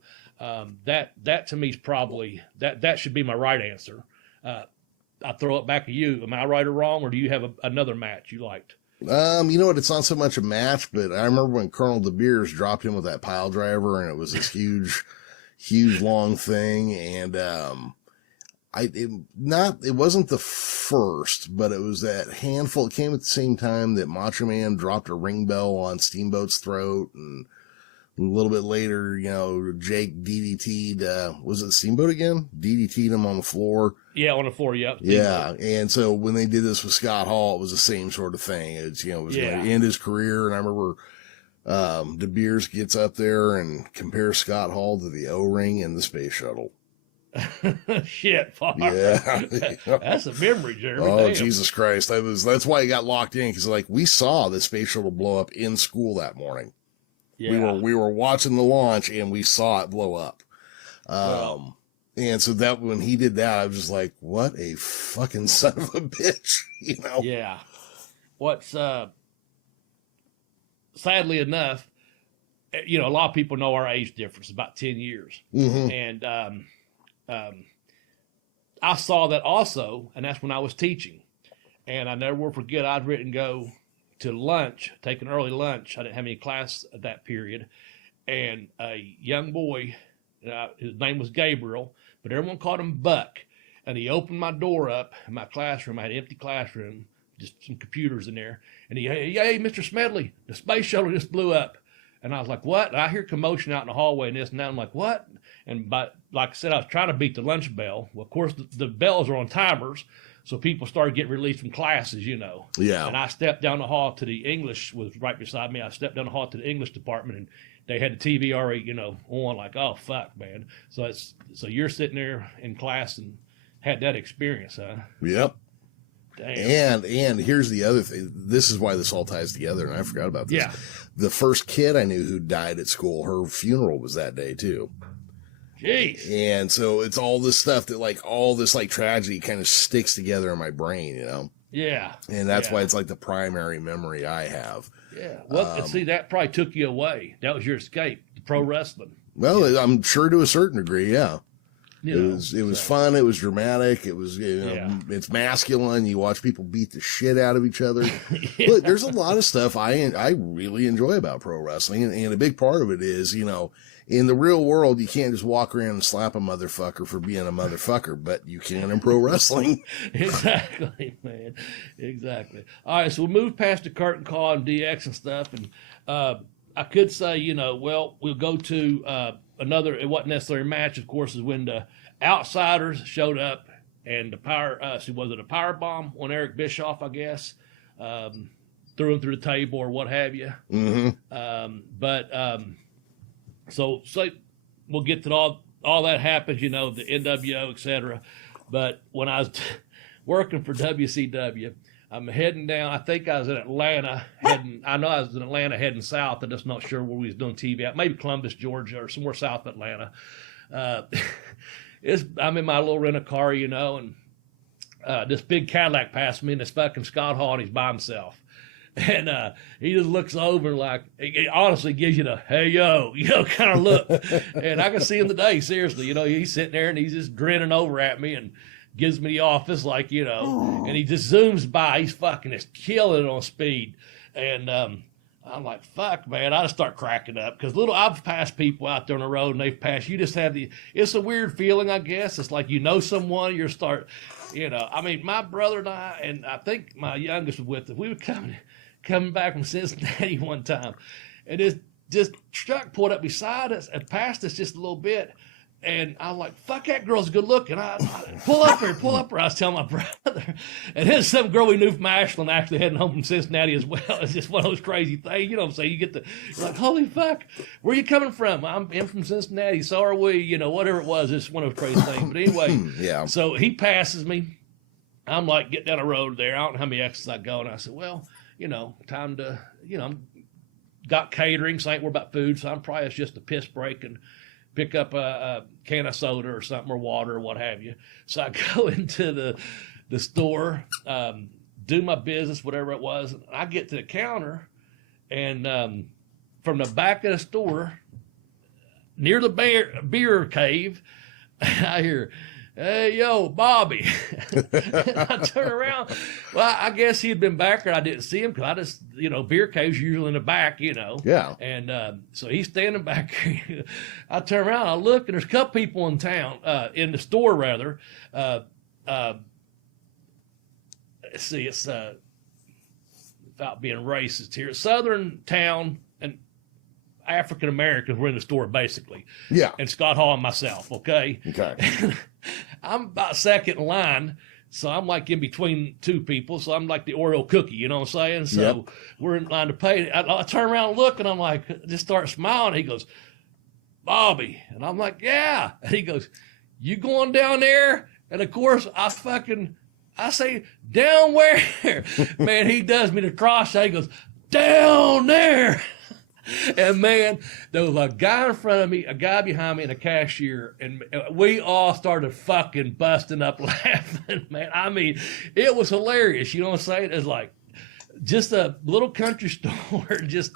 that to me is probably that should be my right answer. I'll throw it back to you. Am I right or wrong, or do you have another match you liked? You know what? It's not so much a match, but I remember when Colonel De Beers dropped him with that pile driver, and it was this huge long thing. And, it wasn't the first, but it was that handful. It came at the same time that Macho Man dropped a ring bell on Steamboat's throat, and a little bit later, you know, Jake DDT'd, was it Steamboat again? DDT'd him on the floor. Yeah, on the floor, yep. Yeah, and so when they did this with Scott Hall, it was the same sort of thing. It's, you know, it was going to end his career, and I remember De Beers gets up there and compares Scott Hall to the O-ring in the space shuttle. Shit, fuck. Yeah. That's a memory, Jeremy. Oh, damn. Jesus Christ. That's why he got locked in, because, like, we saw the space shuttle blow up in school that morning. Yeah. We were watching the launch, and we saw it blow up. And so that when he did that, I was just like, what a fucking son of a bitch, you know? Yeah. What's, sadly enough, you know, a lot of people know our age difference, about 10 years. And I saw that also, and that's when I was teaching. And I never will forget, I'd written go to lunch, take an early lunch. I didn't have any class at that period. And a young boy, his name was Gabriel, but everyone called him Buck. And he opened my door up in my classroom. I had an empty classroom, just some computers in there. And hey, Mr. Smedley, the space shuttle just blew up. And I was like, what? And I hear commotion out in the hallway and this and that. I'm like, what? And like I said, I was trying to beat the lunch bell. Well, of course, the bells are on timers. So people started getting released from classes, you know. Yeah. And I stepped down the hall to the English, was right beside me. I stepped down the hall to the English department, and they had the TV already, you know, on, like, oh, fuck, man. So you're sitting there in class and had that experience, huh? Yep. Damn. And here's the other thing. This is why this all ties together, and I forgot about this. Yeah. The first kid I knew who died at school, her funeral was that day, too. Jeez. And so it's all this stuff that, like, all this, like, tragedy kind of sticks together in my brain, you know? Yeah. And that's why it's, like, the primary memory I have. Yeah. Well, see, that probably took you away. That was your escape, the pro wrestling. Well, I'm sure to a certain degree, yeah. It was fun. It was dramatic. It was, you know, it's masculine. You watch people beat the shit out of each other. Look, there's a lot of stuff I really enjoy about pro wrestling. And a big part of it is, you know, in the real world, you can't just walk around and slap a motherfucker for being a motherfucker, but you can in pro wrestling. Exactly, man. Exactly. All right. So we'll move past the curtain call and DX and stuff. And, I could say, you know, well, we'll go to, another, it wasn't necessarily a match, of course, is when the Outsiders showed up and was it a power bomb on Eric Bischoff, I guess, threw him through the table or what have you. So we'll get to all that happens, you know, the NWO, etc. But when I was working for WCW, I'm heading down. I think I was in Atlanta I know I was in Atlanta heading south. I'm just not sure where we was doing TV at. Maybe Columbus, Georgia, or somewhere south of Atlanta. I'm in my little rent-a-car, you know, and this big Cadillac passed me, and it's fucking Scott Hall, and he's by himself. And he just looks over like, it honestly gives you the, hey, yo, you know, kind of look. And I can see him today, seriously. You know, he's sitting there, and he's just grinning over at me, and gives me the office, like, you know, and he just zooms by. He's fucking just killing it on speed. And I'm like, fuck, man. I just start cracking up because I've passed people out there on the road and they've passed. You just have it's a weird feeling, I guess. It's like, you know, someone, you know, I mean, my brother and I think my youngest was with us. We were coming back from Cincinnati one time, and this truck pulled up beside us and passed us just a little bit. And I was like, fuck, that girl's good looking. I pull up her. I was telling my brother. And then some girl we knew from Ashland actually heading home from Cincinnati as well. It's just one of those crazy things. You know what I'm saying? You're like, holy fuck, where are you coming from? I'm from Cincinnati. So are we, you know, whatever it was. It's one of those crazy things. But anyway, yeah. So he passes me. I'm like, get down the road there. I don't know how many exits I go. And I said, well, you know, time to, you know, got catering. So I ain't worried about food. So I'm probably it's just a piss break and pick up a can of soda or something, or water or what have you. So I go into the store, do my business, whatever it was. And I get to the counter, and from the back of the store, near the beer cave, I hear, hey, yo, Bobby. I turn around. Well, I guess he'd been back there. I didn't see him because I just, you know, beer caves usually in the back, you know. Yeah. And so he's standing back here. I turn around, I look, and there's a couple people in town, in the store, rather. Let's see, it's without being racist here. Southern town, and African Americans were in the store, basically. Yeah. And Scott Hall and myself, okay? Okay. I'm about second in line, so I'm like in between two people, so I'm like the Oreo cookie, you know what I'm saying? So we're in line to pay. I turn around and look, and I'm like, just start smiling. He goes, Bobby. And I'm like, yeah. And he goes, you going down there? And of course, I say, down where? Man, he does me the cross. He goes, down there. And man, there was a guy in front of me, a guy behind me, and a cashier, and we all started fucking busting up laughing, man. I mean, it was hilarious. You know what I'm saying? It's like just a little country store, just,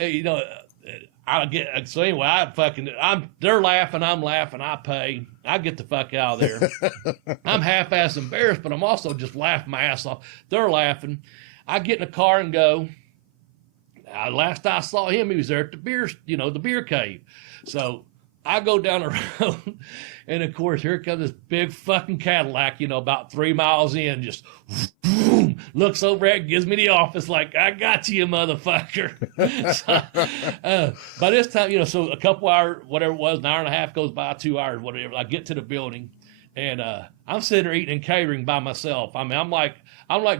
you know, I get, so anyway, they're laughing, I'm laughing, I pay, I get the fuck out of there. I'm half-ass embarrassed, but I'm also just laughing my ass off. They're laughing. I get in the car and go. Last I saw him, he was there at the beer cave. So I go down the road, and of course, here comes this big fucking Cadillac, you know, about 3 miles in, just boom, looks over at, gives me the office like, I got you motherfucker. So, by this time, you know, so a couple hours, whatever it was, an hour and a half goes by, 2 hours, whatever. I get to the building, and I'm sitting there eating and catering by myself. I mean, I'm like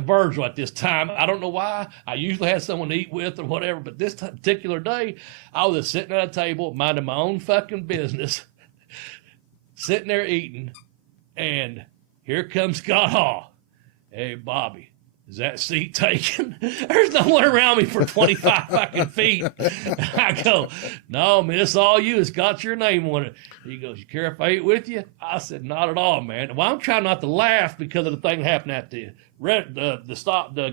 Virgil at this time. I don't know why. I usually had someone to eat with or whatever, but this particular day, I was sitting at a table, minding my own fucking business, sitting there eating, and here comes Scott Hall. Hey, Bobby, is that seat taken? There's no one around me for 25 fucking feet. I go, no, man, it's all you. It's got your name on it. He goes, you care if I eat with you? I said, not at all, man. Well, I'm trying not to laugh because of the thing happened at the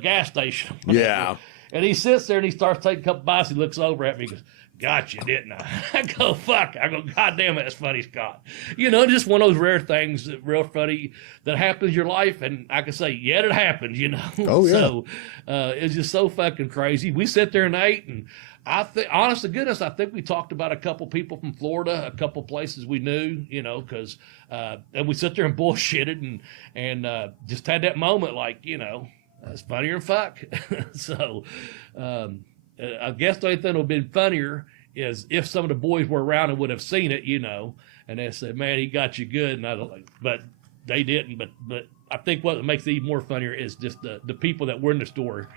gas station. Yeah. And he sits there and he starts taking a couple bites. He looks over at me and goes, got you, didn't I? I go, fuck. I go, God damn it, that's funny, Scott. You know, just one of those rare things that real funny that happens in your life. And I can say, yeah, it happens, you know. Oh, yeah. So it's just so fucking crazy. We sit there and ate, and I think, honest to goodness, I think we talked about a couple people from Florida, a couple places we knew, you know, because and we sit there and bullshitted and just had that moment like, you know, it's funnier than fuck. So I guess the only thing that would have been funnier is if some of the boys were around and would have seen it, you know, and they said, man, he got you good. And I don't like, but they didn't. But I think what makes it even more funnier is just the people that were in the store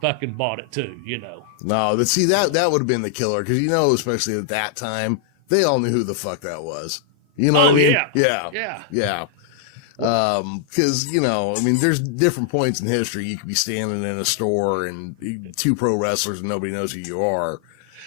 fucking bought it too, you know. No, but see, that would have been the killer, because, you know, especially at that time, they all knew who the fuck that was. You know what I mean? Yeah. Because, you know, I mean, there's different points in history. You could be standing in a store and two pro wrestlers and nobody knows who you are.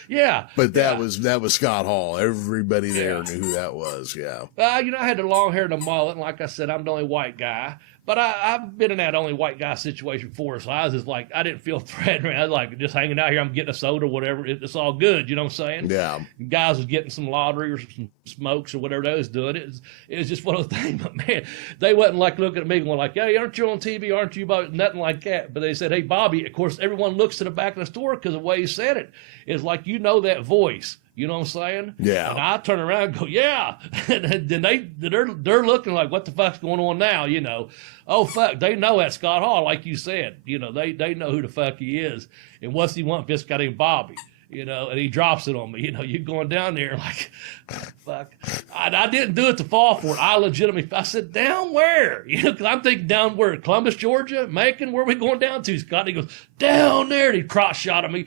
Yeah. But that was Scott Hall. Everybody there knew who that was. Yeah. You know, I had the long hair and the mullet, and like I said, I'm the only white guy. But I've been in that only white guy situation before, so I was just like, I didn't feel threatened. I was like, just hanging out here, I'm getting a soda or whatever. It's all good, you know what I'm saying? Yeah. Guys was getting some lottery or some smokes or whatever they was doing. It was just one of those things. But man, they wasn't like looking at me going like, hey, aren't you on TV? Aren't you about nothing like that? But they said, hey, Bobby. Of course, everyone looks to the back of the store because the way he said it is like, you know that voice. You know what I'm saying? Yeah. And I turn around and go, yeah. And then they're looking like, what the fuck's going on now? You know, oh, fuck, they know that Scott Hall, like you said. You know, they know who the fuck he is. And what's he want? This guy named Bobby. You know, and he drops it on me. You know, you going down there like, fuck. I didn't do it to fall for it. I legitimately, I said, down where? You know, because I'm thinking down where? Columbus, Georgia? Macon? Where are we going down to, Scott? And he goes, down there. And he cross shot at me.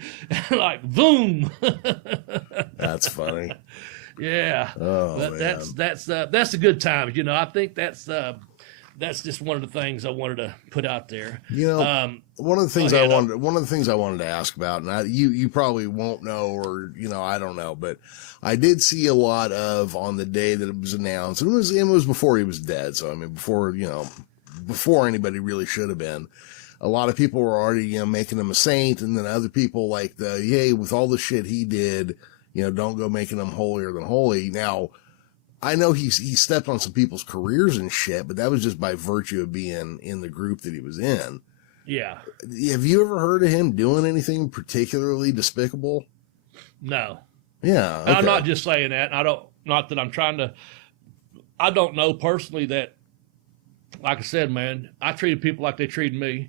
Like, boom. That's funny. Yeah. Oh, but man. That's a good time. You know, I think that's just one of the things I wanted to put out there. You know, one of the things I wanted to ask about, and you probably won't know, or, you know, I don't know, but I did see a lot of, on the day that it was announced, and it was before he was dead. So, I mean, before anybody really should have been, a lot of people were already, you know, making him a saint. And then other people like hey, with all the shit he did, you know, don't go making him holier than holy. Now, I know he stepped on some people's careers and shit, but that was just by virtue of being in the group that he was in. Yeah. Have you ever heard of him doing anything particularly despicable? No. Yeah. Okay. I'm not just saying that. I don't know personally that, like I said, man, I treated people like they treated me,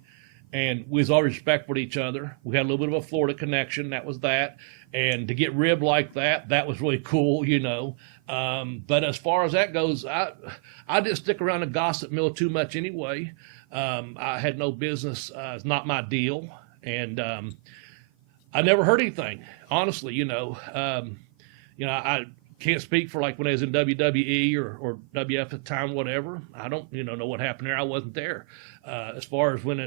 and we was all respectful to each other. We had a little bit of a Florida connection. That was that. And to get ribbed like that was really cool, you know. But as far as that goes, I didn't stick around the gossip mill too much anyway. I had no business. It's not my deal. And I never heard anything, honestly, you know. I can't speak for like when I was in WWE or WF at the time, whatever. I don't, know what happened there. I wasn't there. As far as when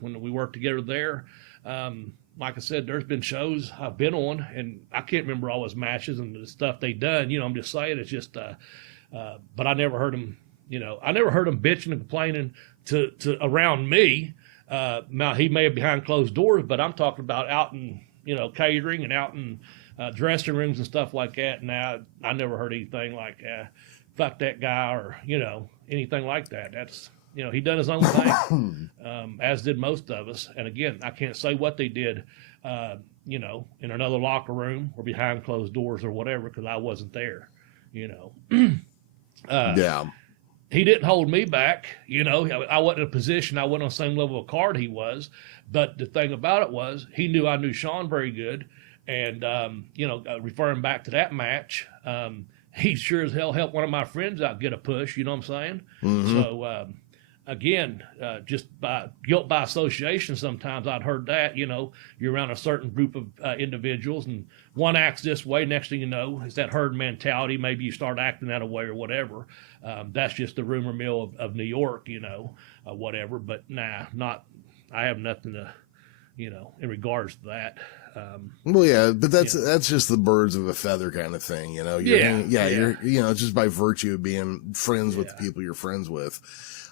we worked together there, Like I said, there's been shows I've been on, and I can't remember all his matches and the stuff they done. I'm just saying, it's just, but I never heard him, I never heard him bitching and complaining to around me. Now he may have behind closed doors, but I'm talking about out in, catering and out in dressing rooms and stuff like that. Now I never heard anything like, fuck that guy, or, anything like that. That's, he done his own thing, as did most of us. And again, I can't say what they did, in another locker room or behind closed doors or whatever, because I wasn't there, Yeah. He didn't hold me back. I wasn't in a position, I wasn't on the same level of card he was. But the thing about it was, he knew I knew Sean very good. And, referring back to that match, he sure as hell helped one of my friends out get a push, you know what I'm saying? Mm-hmm. So, again, just by guilt by association, sometimes I'd heard that, you're around a certain group of individuals and one acts this way, next thing you know, it's that herd mentality. Maybe you start acting that way or whatever. That's just the rumor mill of New York, whatever. But nah, I have nothing to, in regards to that. Well, yeah, but that's just the birds of a feather kind of thing, You're you're, just by virtue of being friends with the people you're friends with.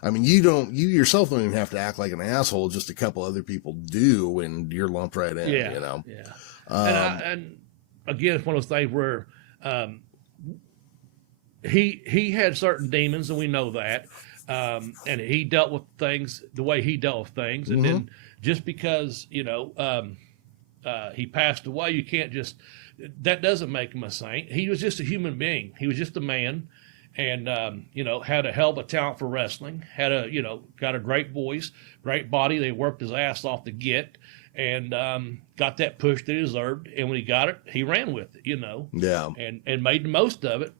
I mean, you yourself don't even have to act like an asshole. Just a couple other people do, and you're lumped right in, Yeah. And again, it's one of those things where, he had certain demons, and we know that. And he dealt with things the way he dealt with things. And then just because, he passed away, you can't that doesn't make him a saint. He was just a human being. He was just a man, and, had a hell of a talent for wrestling, got a great voice, great body. They worked his ass off to get, and, got that push that he deserved. And when he got it, he ran with it, Yeah. and made the most of it.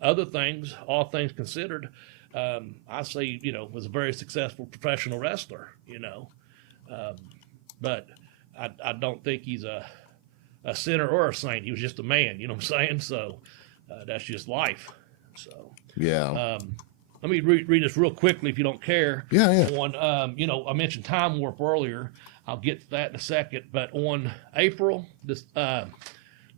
Other things, all things considered, I say, was a very successful professional wrestler, but I don't think he's a sinner or a saint. He was just a man, you know what I'm saying? So that's just life. So yeah. Let me read this real quickly if you don't care. Yeah. On I mentioned Time Warp earlier. I'll get to that in a second. But on April let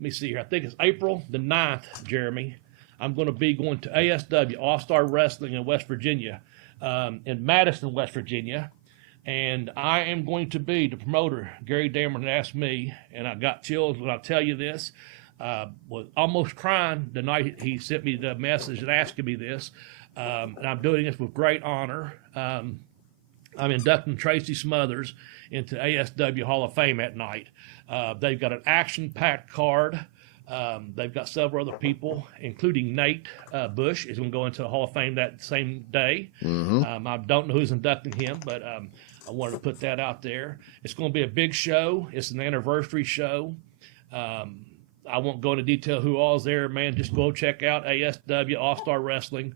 me see here. I think it's April the 9th, Jeremy. I'm going to be going to ASW, All-Star Wrestling in West Virginia, in Madison, West Virginia. And I am going to be the promoter. Gary Dameron asked me, and I got chills when I tell you this. Was almost crying the night he sent me the message and asking me this. And I'm doing this with great honor. I'm inducting Tracy Smothers into ASW Hall of Fame at night. They've got an action-packed card. They've got several other people, including Nate Bush, is going to go into the Hall of Fame that same day. I don't know who's inducting him, but I wanted to put that out there. It's going to be a big show. It's an anniversary show. I won't go into detail who all's there, man. Just go check out ASW All-Star Wrestling,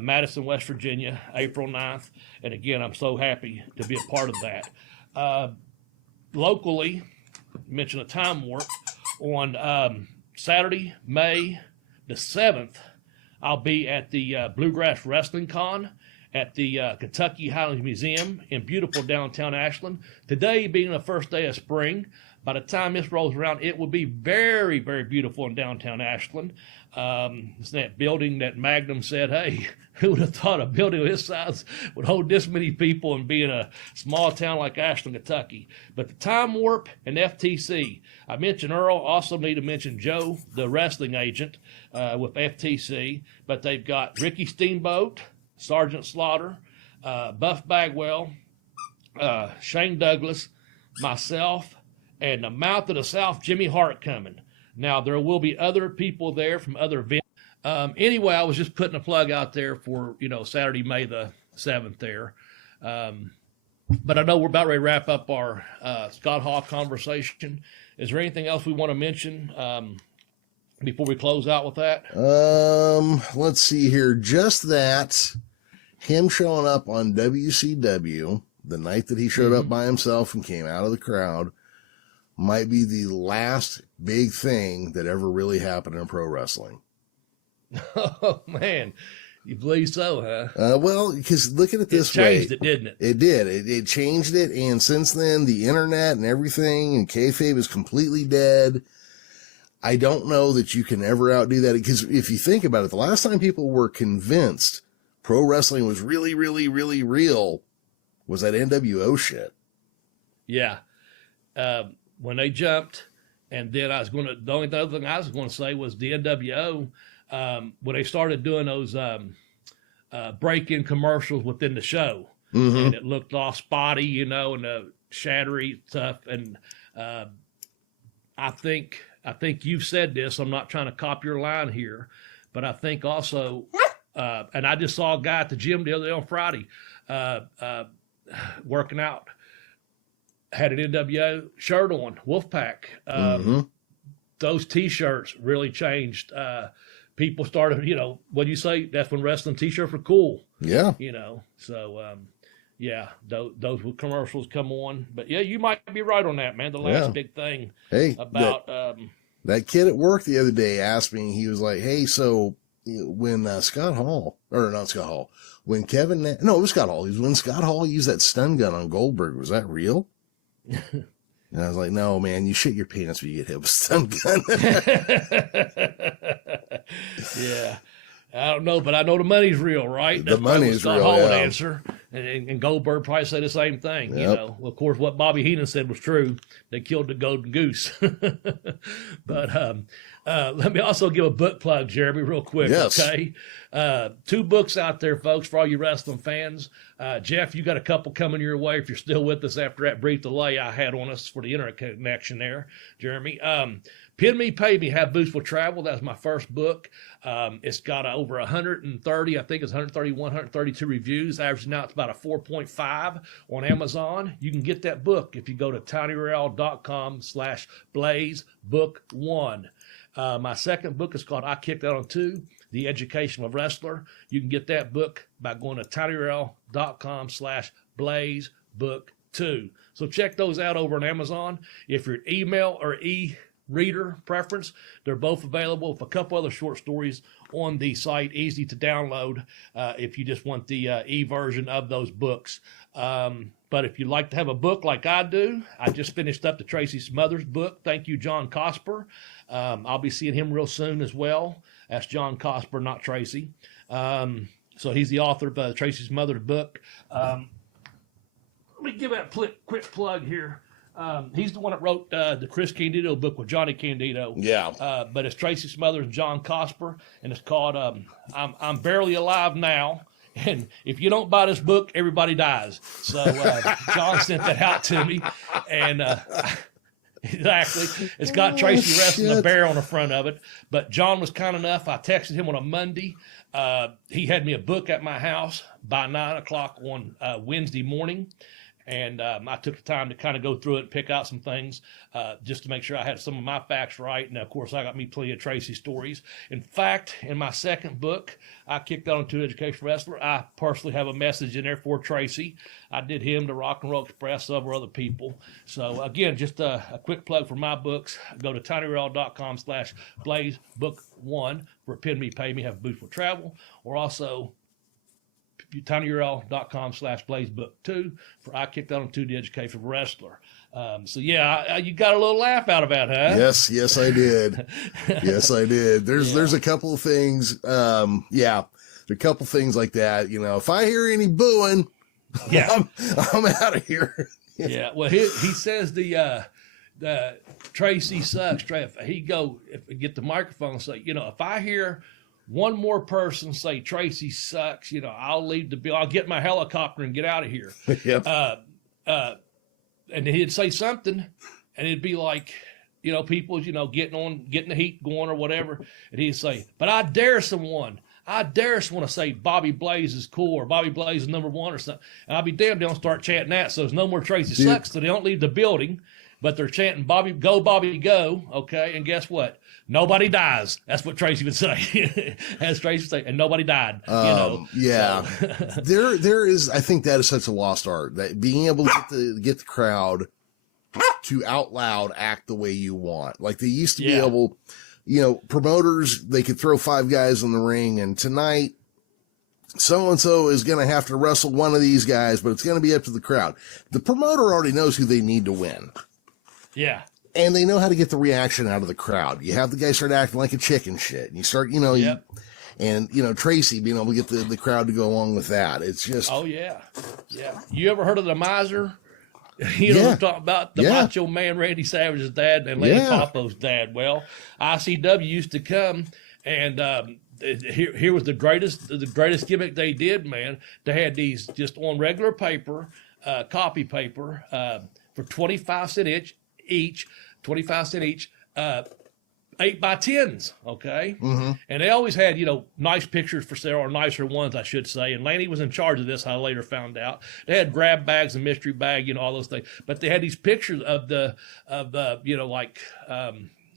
Madison, West Virginia, April 9th. And again, I'm so happy to be a part of that. Locally, mention a Time Warp, on Saturday, May the 7th, I'll be at the Bluegrass Wrestling Con at the Kentucky Highlands Museum in beautiful downtown Ashland. Today being the first day of spring, by the time this rolls around, it will be very, very beautiful in downtown Ashland. It's that building that Magnum said, hey, who would have thought a building of this size would hold this many people and be in a small town like Ashland, Kentucky. But the Time Warp and FTC, I mentioned Earl, also need to mention Joe, the wrestling agent with FTC. But they've got Ricky Steamboat, Sergeant Slaughter, Buff Bagwell, Shane Douglas, myself, and the Mouth of the South, Jimmy Hart coming. Now, there will be other people there from other events. Anyway, I was just putting a plug out there for, Saturday, May the 7th there. But I know we're about ready to wrap up our Scott Hall conversation. Is there anything else we want to mention before we close out with that? Let's see here. Just that him showing up on WCW the night that he showed up by himself and came out of the crowd might be the last big thing that ever really happened in pro wrestling. Oh, man. You believe so, huh? Well, because look at it this way. It changed it, didn't it? It did. It changed it. And since then, the internet and everything and kayfabe is completely dead. I don't know that you can ever outdo that. Because if you think about it, the last time people were convinced pro wrestling was really, really, really real was that NWO shit. Yeah. When they jumped, and then the only other thing I was going to say was the NWO, when they started doing those break-in commercials within the show, and it looked all spotty, and the shattery stuff. And I think you've said this. I'm not trying to copy your line here, but I think also, and I just saw a guy at the gym the other day on Friday working out, had an NWO shirt on, Wolfpack. Those T-shirts really changed. People started, what do you say? That's when wrestling T-shirts were cool. Yeah. So, those commercials come on. But, yeah, you might be right on that, man. The last big thing about... that kid at work the other day asked me, he was like, hey, so when when Scott Hall, it was Scott Hall. When Scott Hall used that stun gun on Goldberg, was that real? And I was like, no, man, you shit your pants when you get hit with a stun gun. Yeah. I don't know, but I know the money's real, right? The money's real, Hall would answer, and Goldberg probably say the same thing. Yep. Well, of course, what Bobby Heenan said was true. They killed the golden goose. But let me also give a book plug, Jeremy, real quick. Yes. Okay. 2 books out there, folks, for all you wrestling fans. Jeff, you got a couple coming your way if you're still with us after that brief delay I had on us for the internet connection there, Jeremy. Pin Me, Pay Me, Have Boots Will Travel. That was my first book. It's got over 130, I think it's 131, 132 reviews. Averaging out, it's about a 4.5 on Amazon. You can get that book if you go to tinyurl.com/blazebook1. My second book is called I Kicked Out on 2, The Education of a Wrestler. You can get that book by going to tinyurl.com/blazebook2. So check those out over on Amazon. If you're an email or e-reader preference, they're both available with a couple other short stories on the site, easy to download if you just want the e-version of those books. But if you'd like to have a book like I do, I just finished up the Tracy Smothers book. Thank you, John Cosper. I'll be seeing him real soon as well. That's John Cosper, not Tracy. So he's the author of Tracy Smothers book. Let me give that quick plug here. He's the one that wrote the Chris Candido book with Johnny Candido. Yeah. But it's Tracy Smothers and John Cosper, and it's called I'm Barely Alive Now. And if you don't buy this book, everybody dies. So John sent that out to me, and exactly, it's got Tracy wrestling a bear on the front of it. But John was kind enough. I texted him on a Monday. He had me a book at my house by 9:00 on Wednesday morning. And I took the time to kind of go through it and pick out some things just to make sure I had some of my facts right. And, of course, I got me plenty of Tracy stories. In fact, in my second book, I Kicked Out on 2, Education Wrestler, I personally have a message in there for Tracy. I did him, the Rock and Roll Express, several other people. So, again, just a quick plug for my books. Go to tinyurl.com/blazebook1 for Pin Me, Pay Me, Have Boots for Travel, or also tinyurl.com/blazebook2 for I Kicked Out on 2, The Education of a Wrestler. So yeah, you got a little laugh out of that, huh? Yes, I did. Yes, I did. There's a couple of things. There are a couple things like that. If I hear any booing, I'm out of here. Yeah. Well, he says the Tracy sucks. If get the microphone and say, if I hear one more person say Tracy sucks, I'll leave the bill. I'll get my helicopter and get out of here. Yep. And he'd say something, and it'd be like, people, getting the heat going or whatever. And he'd say, but I dare someone to say Bobby Blaze is cool or Bobby Blaze is number 1 or something. And I'll be damned, they don't start chanting that. So there's no more Tracy sucks. So they don't leave the building, but they're chanting Bobby, go. Okay. And guess what? Nobody dies. That's what Tracy would say. As Tracy would say, and nobody died. Yeah. So. there is, I think that is such a lost art, that being able to get the crowd to out loud act the way you want. Like they used to be able, promoters, they could throw 5 guys in the ring, and tonight so-and-so is going to have to wrestle one of these guys, but it's going to be up to the crowd. The promoter already knows who they need to win. Yeah. And they know how to get the reaction out of the crowd. You have the guy start acting like a chicken shit. And you start, Tracy being able to get the crowd to go along with that. It's just. Oh, yeah. Yeah. You ever heard of the Miser? You know what I'm talking about? The Macho Man, Randy Savage's dad, and Lenny Popo's dad. Well, ICW used to come, and here was the greatest gimmick they did, man. They had these just on regular paper, copy paper, for 25 cents each, 8x10s, okay? Mm-hmm. And they always had, nice pictures for sale, or nicer ones, I should say. And Laney was in charge of this, I later found out. They had grab bags and mystery bag, all those things. But they had these pictures of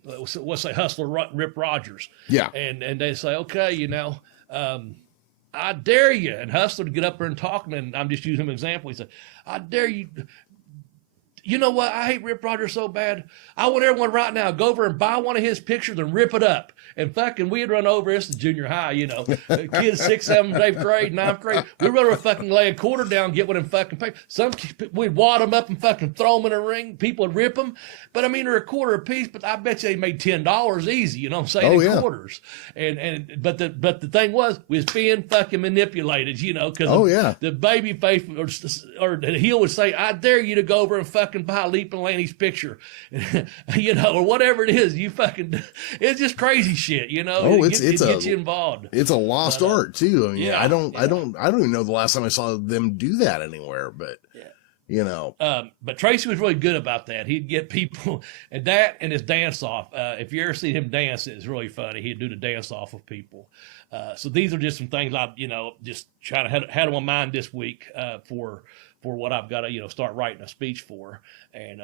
what's say, Hustler Rip Rogers. Yeah. And they say, okay, I dare you. And Hustler to get up there and talk, and I'm just using him as an example. He said, I dare you. You know what? I hate Rip Rogers so bad. I want everyone right now go over and buy one of his pictures and rip it up. And fucking, we'd run over. It's the junior high, kids 6th, 7th, 8th grade, 9th grade. We'd run over, fucking lay a quarter down, get one of them fucking papers. We'd wad them up and fucking throw them in a ring. People would rip them. But I mean, they're a quarter a piece. But I bet you they made $10 easy. You know what I'm saying? In quarters. But the thing was, we was being fucking manipulated. Because the baby face or the heel would say, "I dare you to go over and fucking buy Leaping Lanny's picture," or whatever it is. You fucking, it's just crazy shit, it gets you involved. It's a lost art too. I mean, I don't even know the last time I saw them do that anywhere, but but Tracy was really good about that. He'd get people and his dance off. If you ever see him dance, it's really funny. He'd do the dance off of people. So these are just some things I, just trying to had on my mind this week, for what I've got to, start writing a speech for. And,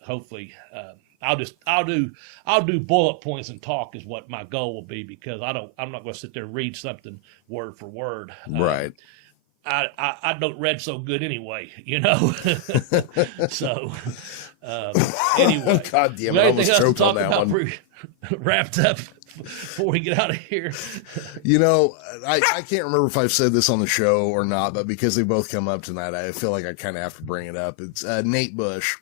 hopefully, I'll do bullet points and talk is what my goal will be, because I'm not going to sit there and read something word for word. Right. I don't read so good anyway, So, anyway. God damn it, I almost choked on that one. Wrapped up before we get out of here. I can't remember if I've said this on the show or not, but because they both come up tonight, I feel like I kind of have to bring it up. It's Nate Bush.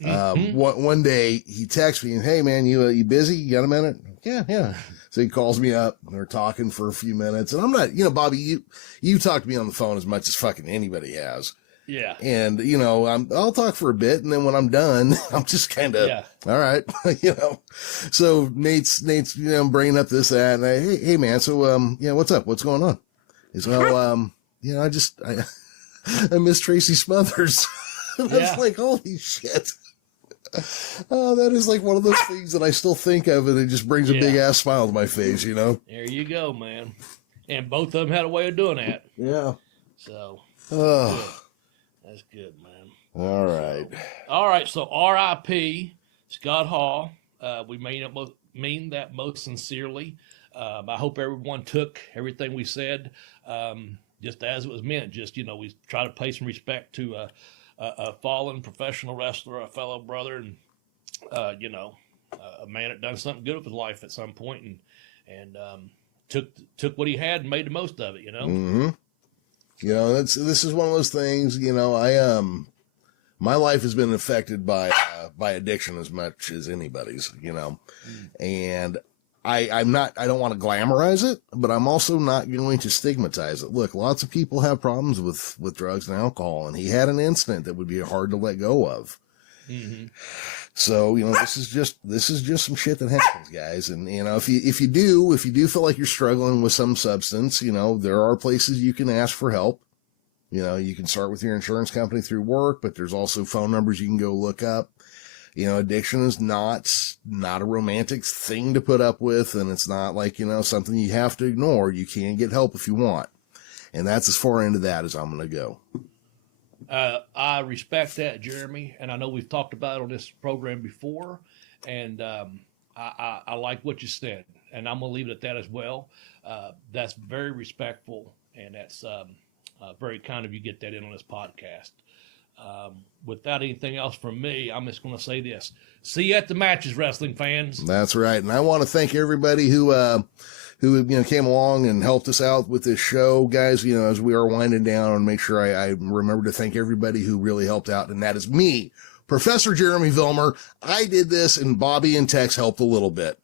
One day he texts me and, "Hey man, you busy? You got a minute?" Yeah. So he calls me up and we're talking for a few minutes, and I'm not, Bobby, you talk to me on the phone as much as fucking anybody has. Yeah. And, I'll talk for a bit, and then when I'm done, I'm just kind of, all right, So Nate's, bringing up this, that, and hey man, so, what's up? What's going on? He's, well, I miss Tracy Smothers. That's like, holy shit. Oh, that is like one of those things that I still think of, and it just brings a big ass smile to my face, There you go, man. And both of them had a way of doing that. Yeah. So. That's good, man. All right. So R.I.P. Scott Hall. We mean that most sincerely. I hope everyone took everything we said just as it was meant. Just, we try to pay some respect to a fallen professional wrestler, a fellow brother, and, a man that done something good with his life at some point and took what he had and made the most of it, Mm-hmm. This is one of those things, my life has been affected by addiction as much as anybody's, and I don't want to glamorize it, but I'm also not going to stigmatize it. Look, lots of people have problems with drugs and alcohol, and he had an incident that would be hard to let go of. Mm-hmm. So, this is just some shit that happens, guys. And, if you do feel like you're struggling with some substance, there are places you can ask for help. You can start with your insurance company through work, but there's also phone numbers you can go look up. Addiction is not a romantic thing to put up with. And it's not like, something you have to ignore. You can get help if you want. And that's as far into that as I'm going to go. I respect that, Jeremy, and I know we've talked about it on this program before, and I like what you said, and I'm going to leave it at that as well. That's very respectful, and that's very kind of you get that in on this podcast. Without anything else from me, I'm just going to say this. See you at the matches, wrestling fans. That's right. And I want to thank everybody who came along and helped us out with this show, guys. As we are winding down, and make sure I remember to thank everybody who really helped out, and that is me, Professor Jeremy Vilmur. I did this, and Bobby and Tex helped a little bit.